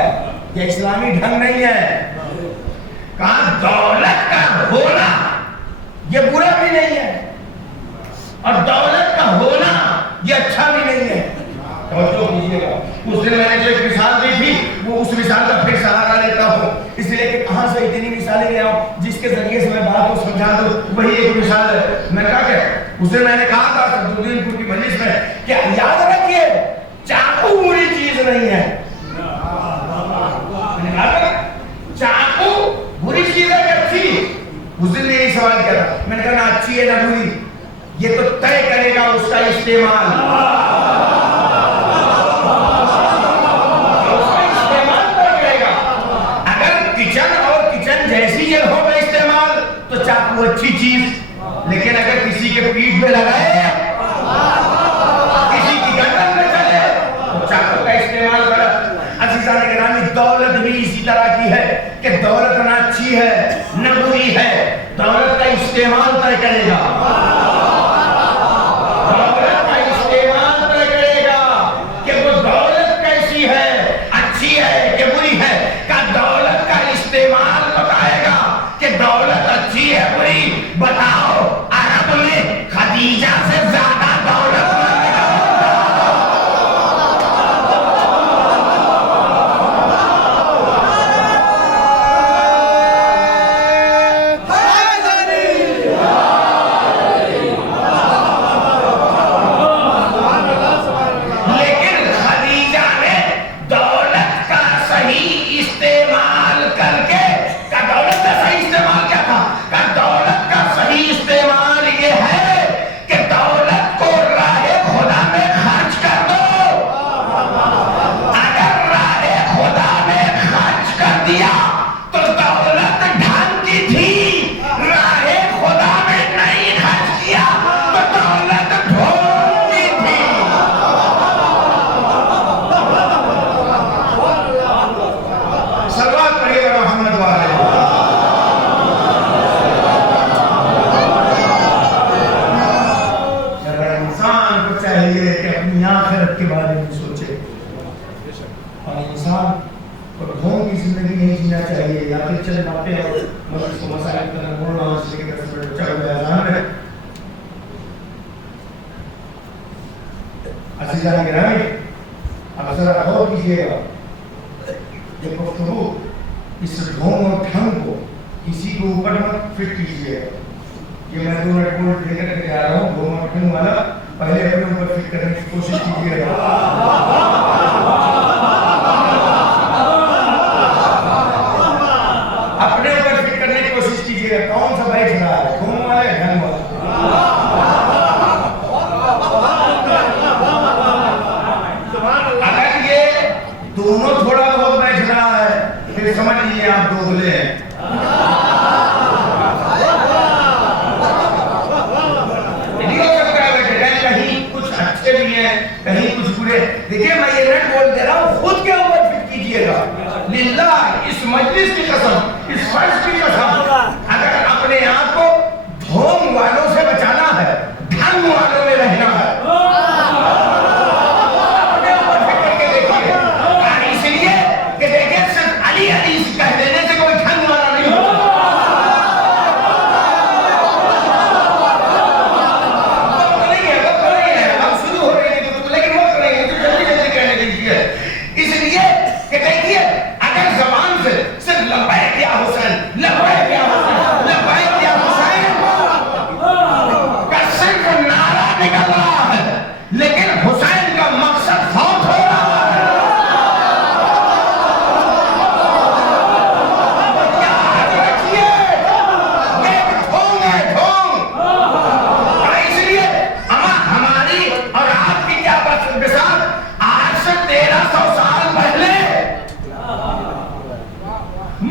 یہ اسلامی ڈھنگ نہیں ہے۔ کہاں دولت کا ہونا یہ برا بھی نہیں ہے اور دولت کا ہونا یہ اچھا بھی نہیں ہے۔ توجہ کیجیے گا، اس دن میں نے جو ایک مثال دی تھی وہ اس مثال کا پھر سہارا لیتا ہوں، اس لیے کہ کہاں سے اتنی مثالیں لے آؤں جس کے ذریعے سے میں بات کو سمجھا دوں، وہی ایک مثال ہے۔ میں کہا کہ اس دن میں نے کہا تھا شمس پور کی مجلس میں کہ یاد رکھیے چاقو بری چیز نہیں ہے، میں نے کہا تھا چاقو بری چیز ہے کہ اچھی؟ اس دن نے یہی سوال کیا تھا، میں نے کہا نہ اچھی ہے نہ بری، یہ تو طے کرے گا اس کا استعمال، جیسی جگہوں میں استعمال تو چاقو اچھی چیز، لیکن اگر کسی کے پیٹھ میں لگائے، کسی کی گردن میں چلے تو چاقو کا استعمال غلط۔ عزیزان گرامی، دولت بھی اسی طرح کی ہے کہ دولت نہ اچھی ہے نہ بری ہے، دولت کا استعمال طے کرے گا، دولت کا استعمال طے کرے گا کہ وہ دولت کیسی ہے، اچھی ہے کہ بری ہے، کا دولت کا استعمال بتائے گا کہ دولت اچھی ہے بری۔ بتاؤ عرب میں خدیجہ سے زیادہ دولت عزیزان گرامی، اب ذرا غور کیجیے گا، یہ گفتگو اس ڈھونگ اور ڈھنگ کو کسی کو اوپر مت فٹ کیجیے گا۔ یہ میں 2 منٹ بولٹ لے کر کے آ رہا ہوں، ڈھونگ اور ڈھنگ والا پہلے اپنے اوپر فٹ کرنے کی کوشش کیجیے گا۔ اپنے اوپر فٹ کرنے کی کوشش کیجیے گا، کون سا بیٹھ رہا ہے؟ دونوں تھوڑا بہت بیٹھ رہا ہے، پھر سمجھ لیجیے آپ دوغلے ہیں۔ نہیں ہو سکتا ہے بیٹھے جائیں، کہیں کچھ اچھے بھی ہیں، کہیں کچھ برے۔ دیکھیے میں یہ رٹ بول دے رہا ہوں، خود کے اوپر فٹ کیجیے گا، للہ اس مجلس کی قسم، اس فرض کی قسم، اگر اپنے آپ کو ڈھونگ والوں سے بچانا ہے، ڈھنگ والوں میں رہنا ہے، اپنے اوپر فٹ کر کے دیکھیے۔ اس لیے کہ دیکھیں صرف علی علی کہہ دینے سے کوئی ڈھنگ والا نہیں ہوتا۔ وقت نہیں ہے، اب شروع ہو رہی ہے تو، لیکن وقت نہیں ہے تو جلدی جلدی کہنے دیجیے۔ اس لیے کہ دیکھیے اگر زبان سے صرف لبیک یا حسین، لبیک یا حسین، لبیک یا حسین کا صرف نعرہ نکل رہا ہے، لیکن حسین کا مقصد فوت ہو رہا ہے۔ یاد رکھیے یہ ڈھونگ ہے، ڈھونگ۔ اور اس لیے ہماری اور آپ کی کیا بساط، آج سے 1300 سال پہلے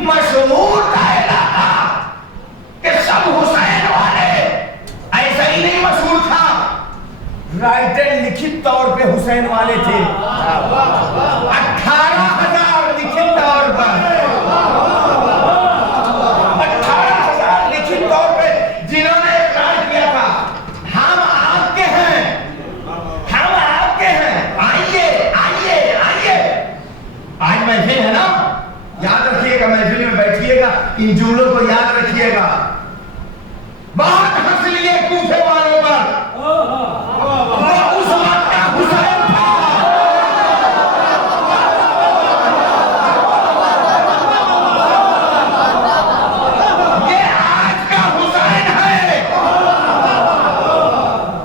مشہور تھا علاقہ کہ سب حسین والے، ایسا ہی نہیں مشہور تھا، رائٹر لکھت طور پہ حسین والے تھے، 18,000 لکھت طور پر، 18,000 لکھت طور پہ جنہوں نے اقرار کیا تھا ہم آپ کے ہیں، ہم آپ کے ہیں، آئیے آئیے آئیے۔ آج محفل ہے نا، یاد رکھیے گا، محفل میں بیٹھیے گا، ان جملوں کو یاد رکھیے گا۔ بہت ہنس لیے کوفے والوں پر، وہ اس وقت کا حسین تھا، یہ آج کا حسین ہے۔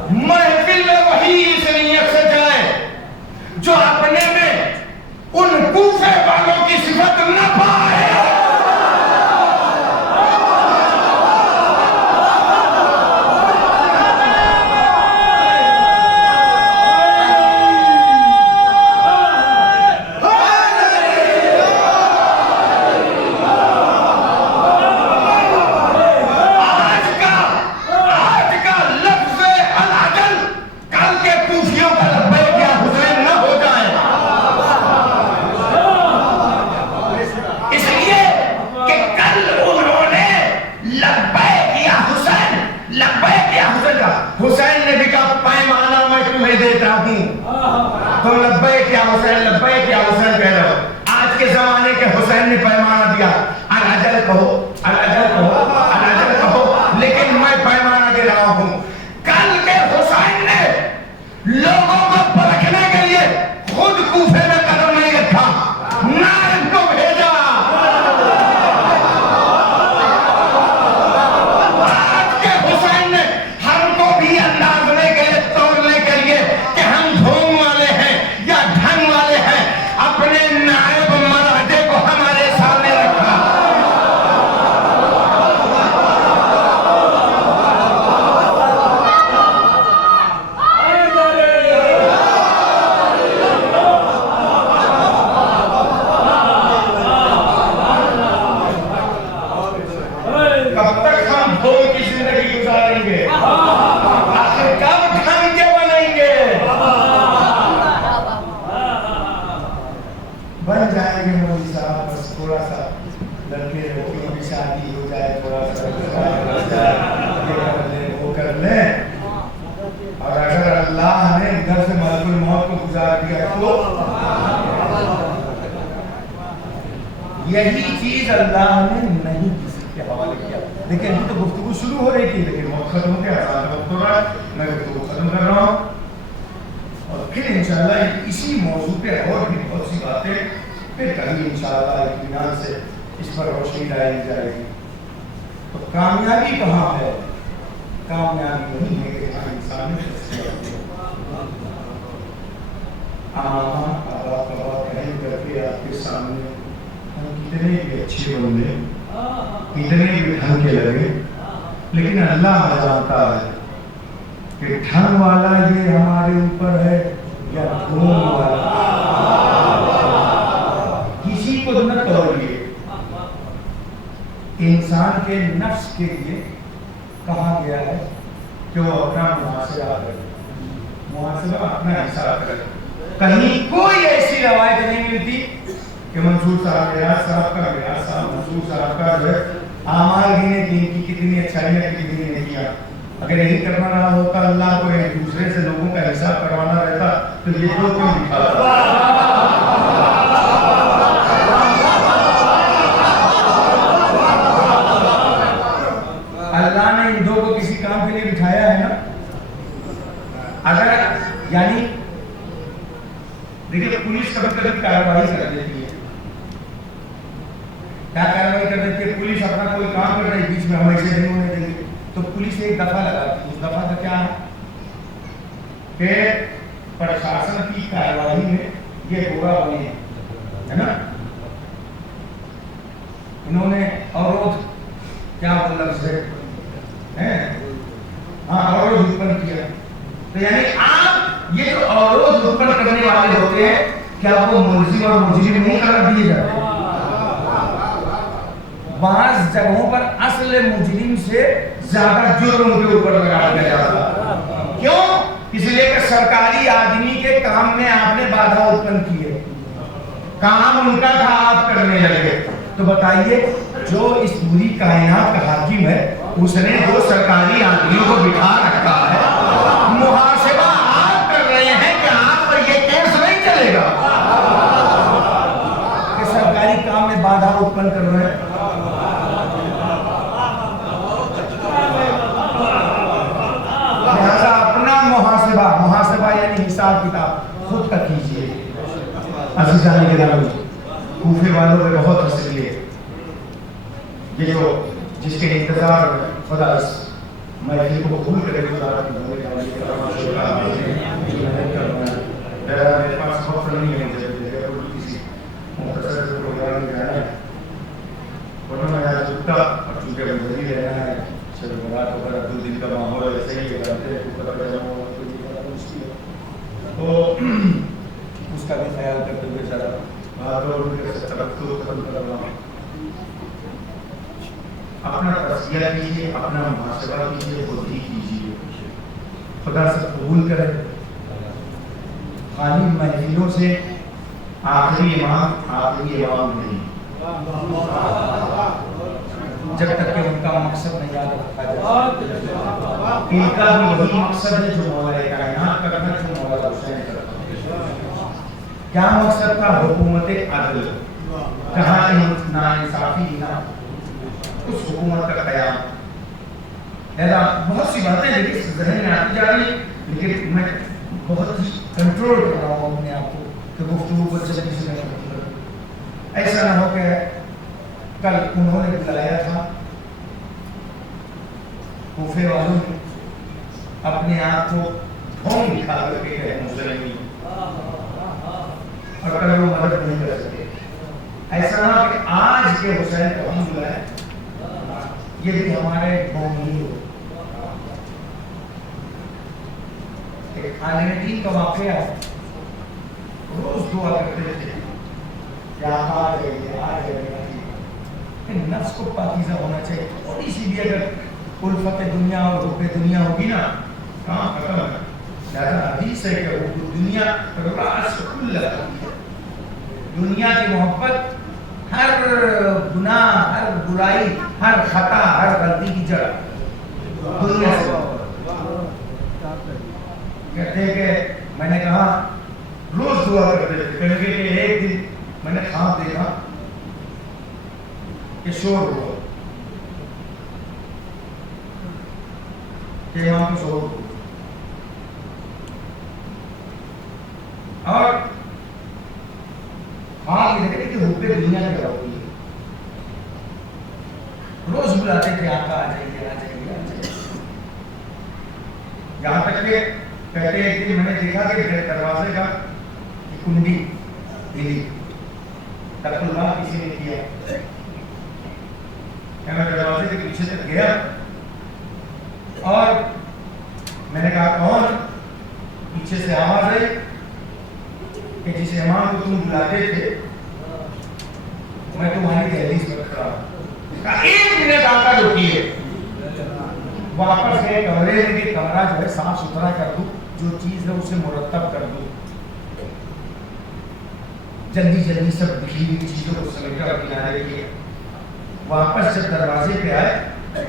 محفل میں وہی اس نیت سے جائے جو اپنے میں ان کوفے والوں کی صفت نہ پائے۔ آج کا لفظ العجل کل کے کوفیوں کا لبیک یا حسین نہ ہو جائے۔ اس لیے کہ کل انہوں نے لبیک یا حسین، لبیک یا حسین کا، حسین نے بھی کہا پیمانہ میں تمہیں دیتا ہوں، تو لبیک یا حسین، لبیک یا حسین کہہ رہے ہو۔ آج کے زمانے کے حسین نے پیمانہ دیا، العجل کہو، العجل کہو، العجل کہو، لیکن میں پیمانہ دے رہا ہوں۔ کل کے حسین نے لوگوں کو پرکھنے کے لیے خود کوفے میں قدم نہیں رکھا، نائب کو بھیجا۔ آج کے حسین نے ہم کو بھی اندازنے کے لیے، توڑنے کے لیے کہ ہم ڈھونگ والے ہیں یا ڈھنگ والے ہیں، اپنے نائب مراجے کو ہمارے سامنے رکھا۔ کب تک ہم ڈھونگ کی زندگی گزاریں گے؟ آخر کب ڈھنگ کے بنیں گے؟ بن جائیں گے مولوی صاحب، بس تھوڑا سا لڑکے لڑکیوں کی شادی ہو جائے، تھوڑا سا ہو جائے، یہ کر لیں وہ کر لیں، اور اگر اللہ نے ادھر سے ملک الموت کو گزار دیا تو یہی چیز اللہ نے نہیں کسی کے حوالے کیا۔ لیکن ابھی تو گفتگو شروع ہو رہی تھی، لیکن وقت ختم ہو گیا، وقت ہو رہا ہے، میں گفتگو ختم کر رہا ہوں، اور پھر انشاءاللہ اسی موضوع پہ اور بھی بہت سی باتیں پھر کہیں انشاءاللہ اطمینان سے اس پر روشنی ڈالی جائے گی۔ تو کامیابی کہاں ہے؟ کامیابی نہیں ہے کہ ہم انسان میں شخصیت ہو، آبا کہیں کر کے آپ کے سامنے ہم کتنے بھی اچھے بندے، کتنے بھی ڈھنگ کے لگے، لیکن اللہ جانتا ہے کہ ڈھنگ والا یہ ہمارے اوپر ہے یا ڈھونگ والا۔ انسان کے نفس کے لیے کہا گیا ہے کہ وہ اپنا محاسبہ کرے، محاسبہ اپنا حساب کرے. کہیں کوئی ایسی روایت نہیں ملتی کہ منصور صاحب ریاض صاحب کا، ریاض صاحب منصور صاحب کا جو ہے اعمال گنے دین کی کتنی اچھائیاں کتنی نیکیاں. اگر یہی کرنا رہا ہوتا اللہ کو ایک دوسرے سے لوگوں کا حساب کروانا رہتا تو یہ تو کیوں دکھاتا. اللہ نے ان دو کو کسی کام کے لیے بٹھایا ہے نا. اگر یعنی دیکھیے پولیس کبھی کبھی کارروائی کر دیتی ہے. کیا کارروائی کر دیتی ہے؟ پولیس اپنا کوئی کام کر رہی ہے بیچ میں ہم ایسے نہیں ہونے دیں گے تو پولیس ایک دفعہ لگاتی ہے. اس دفعہ کا کیا ہے کہ پرشاسن کی کارروائی میں یہ گورا بنے ہے نا. انہوں نے اورود کیا لفظ ہے ہاں اورود اتپن کیا. تو یعنی آپ یہ جو اورود اتپن کرنے والے ہوتے ہیں کیا وہ ملزم اور مجرم نہیں قرار دیے جاتے؟ بعض جگہوں پر اصل مجرم سے زیادہ جرم ان کے اوپر لگا دیا جاتا. کیوں؟ اس لیے کہ سرکاری آدمی کے کام میں آپ نے بادھا اتپن کی ہے، کام ان کا تھا آپ کرنے لگے. تو بتائیے جو اس پوری کائنات کا حاکم ہے اس نے دو سرکاری آدمیوں کو بٹھا رکھا ہے. محاسبہ آپ کر رہے ہیں کہ آپ پر یہ کیس نہیں چلے گا کہ سرکاری کام میں بادھا اتپن کر رہے ہیں. لہذا اپنا محاسبہ یعنی حساب کتاب خود کا کیجیے. عزیزان گرامی، کوفے والوں میں بہت ہنس لیے. یہ جو جس کے انتظار خدا اس محفل کو قبول کرے خدا کی بندے کا میرے پاس وقت نہیں ہے مجھے کسی مختصر پروگرام میں جانا ہے ورنہ میں آج چھٹا اور چونکہ بندی رہنا ہے شب برات وغیرہ 2 دن کا ماحول ایسے ہی جانتے ہیں تو اس کا بھی خیال کرتے ہوئے ذرا بات اور ختم کر رہا ہوں. اپنا تجزیہ کیجیے، اپنا محاسبہ کیجیے، خود ہی کیجیے. خدا سے قبول کرے خالی محفلوں سے آخری امام نہیں، جب تک کہ ان کا مقصد نہیں یاد رکھا جائے. ان کا بھی وہی مقصد ہے جو مولا کائنات کا کرنا، جو مولا حسین کا کرنا. کیا مقصد تھا؟ حکومت عدل، جہاں ناانصافی نہ اس حکومت کا قیام. لہذا بہت سی باتیں لیکن ذہن میں آتی جا رہی لیکن میں بہت کنٹرول کر رہا ہوں اپنے آپ کو کہ گفتگو کو جلدی سے نہیں کروں. ایسا نہ ہو کہ کل انہوں نے بلایا تھا کوفے والوں نے اپنے آپ کو ڈھونگ دکھا کر کے گئے مسلمین اور کل وہ مدد نہیں کر سکے. ایسا نہ ہو کہ آج کے حسین کو ہم بلائیں یہ بھی ہمارے قوم ہی ہو. ایک عالم دین کا واقعہ روز دعا کرتے تھے یا آ جائے نفس کو پاکیزہ ہونا چاہیے. تھوڑی سی بھی اگر الفت دنیا اور حب دنیا ہوگی نا کہاں ختم ہے. لہذا حدیث ہے کہ حب دنیا راس کل دنیا کی محبت ہر گناہ، ہر برائی، ہر خطا، ہر غلطی کی جڑ دنیا سے. کہتے ہیں کہ میں نے کہا روز دعا کرتے تھے کہ ایک دن میں نے خواب دیکھا کہ شور ہوا کہ امام کو شور ہوا اور خواب یہ دیکھتے کہ حب دنیا کی طرف ہوئی. روز بلاتے تھے آقا آ جائیے آ جائیے آ جائیے. یہاں تک کہ کہتے ایک دن میں نے دیکھا کہ دروازے کا کنڈی ہلی تک اللہ کسی نے کیا. میں دروازے کے پیچھے تک گیا اور میں نے کہا کون؟ پیچھے سے آواز آئی کہ جس امام کو تم بلاتے تھے میں تمہاری دہلیز پر کھڑا ہوں. 1 منٹ آقا رکیے. واپس گئے کمرے میں کہ کمرہ جو ہے صاف ستھرا کر دوں, جو چیز ہے اسے مرتب کر دوں, جلدی جلدی سب بکھی ہوئی چیزوں کو سمیٹا اور کنارے کیے. واپس جب دروازے پہ آئے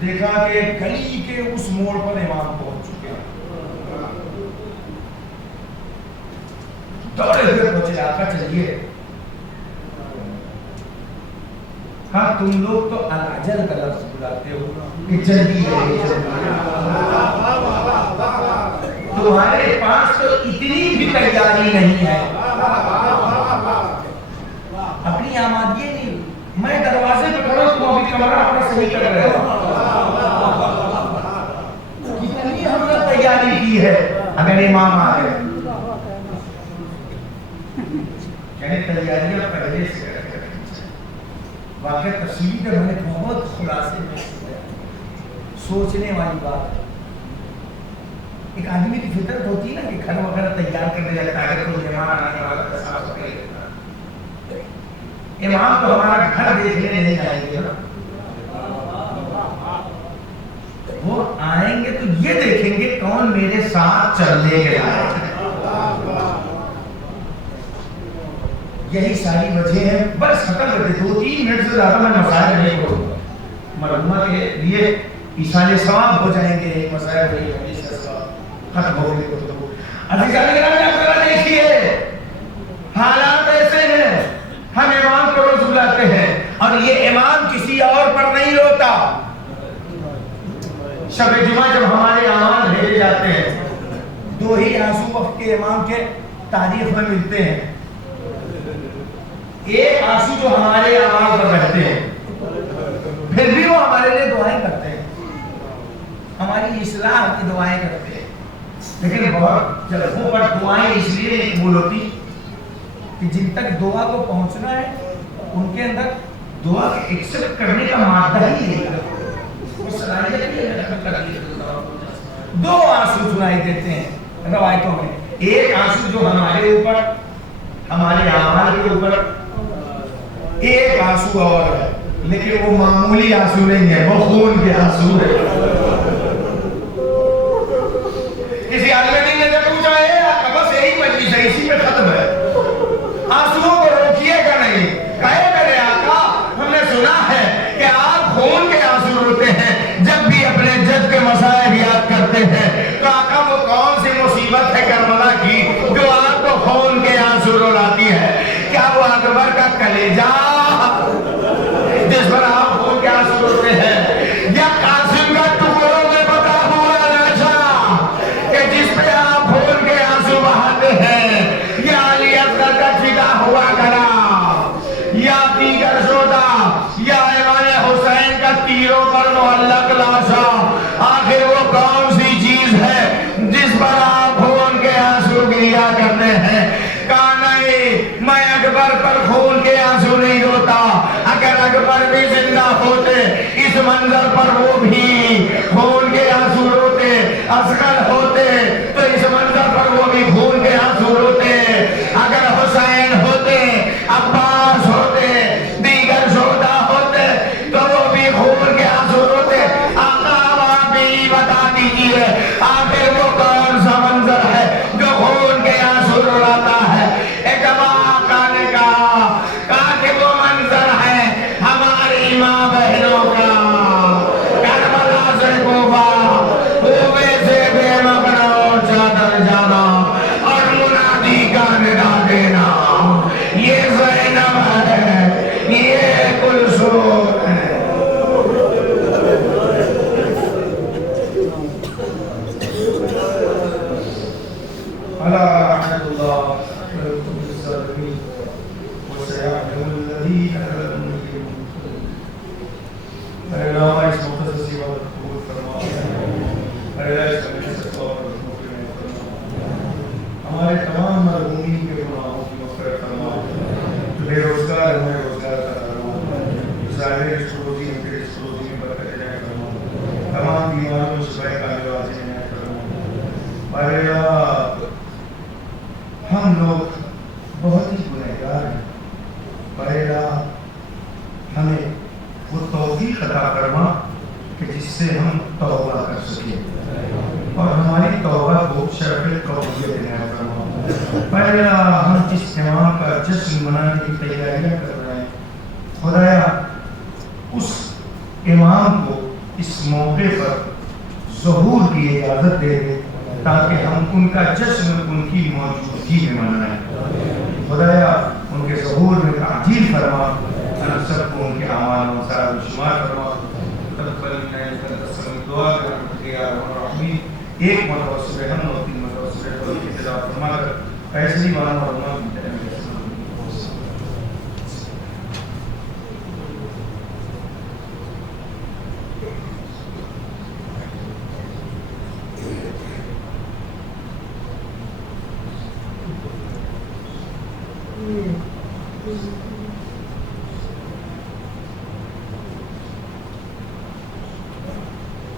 دیکھا کہ گلی کے اس موڑ پر امام پہنچ چکے ہیں. دوڑے ہوئے پہنچے, آقا چلیے. ہاں تم لوگ تو الاجل کا لفظ بلاتے ہو کہ جلدی ہے, تمہارے پاس تو اتنی بھی تیاری نہیں ہے. اپنی آمادگی نہیں, میں دروازے پہ کھڑا ہوں, تم ابھی کمرہ اپنا صحیح کر رہے ہو. کتنی ہم نے تیاری کی ہے اگر امام آ گئے. یعنی تیاریاں پہلے سے کر کے واقعہ تفصیلی میں نے بہت خلاصے میں سوچنے والی بات ہے. ایک آدمی کی فطرت ہوتی ہے نا کہ کھانا وغیرہ تیار کرنے لگتا ہے, کوئی مہمان آنے والا تو صاف صفائی کرتا ہے. امام تو ہمارا گھر دیکھنے نہیں آئیں گے نا, وہ آئیں گے تو یہ دیکھیں گے کون میرے ساتھ چلنے کے آئے. یہی ساری وجہ ہے. بس ختم کر دے, 2-3 منٹ سے زیادہ میں مسائل نہیں کروں گا, مرحومہ کے لیے ایشان ثواب ہو جائیں گے. ایک مسائل وہی حدیث کا ثواب ختم ہو گئی. تو عزیزان گرامی آپ ذرا دیکھیے, حالات ایسے ہیں, ہم امام کو روز بلاتے ہیں اور یہ امام کسی اور پر نہیں روتا. شب جمعہ جب ہمارے اعمال بھیجے جاتے ہیں, 2 ہی آنسو وقت کے امام کے تاریخ میں ملتے ہیں. ایک آنسو جو ہمارے اعمال پر رہتے ہیں, پھر بھی وہ ہمارے لیے دعائیں کرتے ہیں, ہماری اصلاح کی دعائیں کرتے ہیں. لیکن بہت جگہوں پر دعائیں اس لیے نہیں قبول ہوتی کہ جن تک دعا کو پہنچنا ہے ان کے اندر دعا کے ایکسپٹ کرنے کا مادہ ہی نہیں ہے, وہ صلاحیت نہیں ہے. 2 آنسو سنائی دیتے ہیں روایتوں میں. ایک آنسو جو ہمارے اوپر, ہمارے اعمال کے اوپر, ایک آنسو اور ہے, لیکن وہ معمولی آنسو نہیں ہے, وہ خون کے آنسو ہے. کسی عالم دین نے پوچھا ہے بس یہی مجلس ہے, اسی میں ختم ہے, آنسوؤں کو روکیے گا نہیں. کہے میرے آقا ہم نے سنا ہے کہ آپ خون کے آنسو روتے ہیں جب بھی اپنے جد کے مصائب یاد کرتے ہیں. تو آقا وہ کون سی مصیبت ہے کربلا کی جو آپ کو خون کے آنسو رلاتی ہے؟ کیا وہ اکبر کا کلیجہ جس پر آپ خون کے آنسو روتے ہیں, یا قاسم کا ٹکڑوں میں بتا ہوا نشا کہ جس پہ آپ خون کے آنسو بہاتے ہیں, یا علی اصغر کا چھٹا ہوا گلا, یا دیگر شودا, یا امام حسین کا تیروں پر معلق لاشا. آخر وہ کون سی چیز ہے جس پر آپ خون کے آنسو گریا کرتے ہیں؟ میں اکبر پر خون کے آنسو نہیں روتا. اگر اکبر بھی زندہ ہوتے اس منظر پر وہ بھی خون کے آنسو روتے. اصغر ہوتے تو اس منظر پر وہ بھی خون کے آنسو روتے. اگر حسین ہوتے, عباس ہوتے, دیگر شہداء ہوتے تو وہ بھی خون کے آنسو روتے. آقا آپ ہی بتا دیجئے آخر وہ کون سا منظر ہے جو خون کے آنسو رلاتا ہے؟ ایک آقا نے کہا کہ وہ منظر ہے ہماری ماں بہنوں کا, کربلا سے کوفہ, ہوئے سے بے مقنوں, سے ہم توبہ کر سکیں اور ہماری توبہ کو شرف قبولیت عنایت فرما۔ پہلا ہم جس امام کا جشن منانے کی تیاریاں کر رہے ہیں، خدایا اس امام کو اس موقع پر ظہور کی اجازت دے دے تاکہ ہم ان کا جشن ان کی موجودگی میں منائیں۔ خدایا ان کے ظہور میں تعجیل فرما، ہم سب کو ان کے اعمال و مسائل شمار فرما۔ تقبل منا انک انت السمیع دعا برحمتک یا ارحم الراحمین۔ ایک مرتبہ سورہ ہم اور 3 مرتبہ سورہ قلب کی تلاوت فرما کر ایسری والا مرمہ کی طرح Mm-hmm.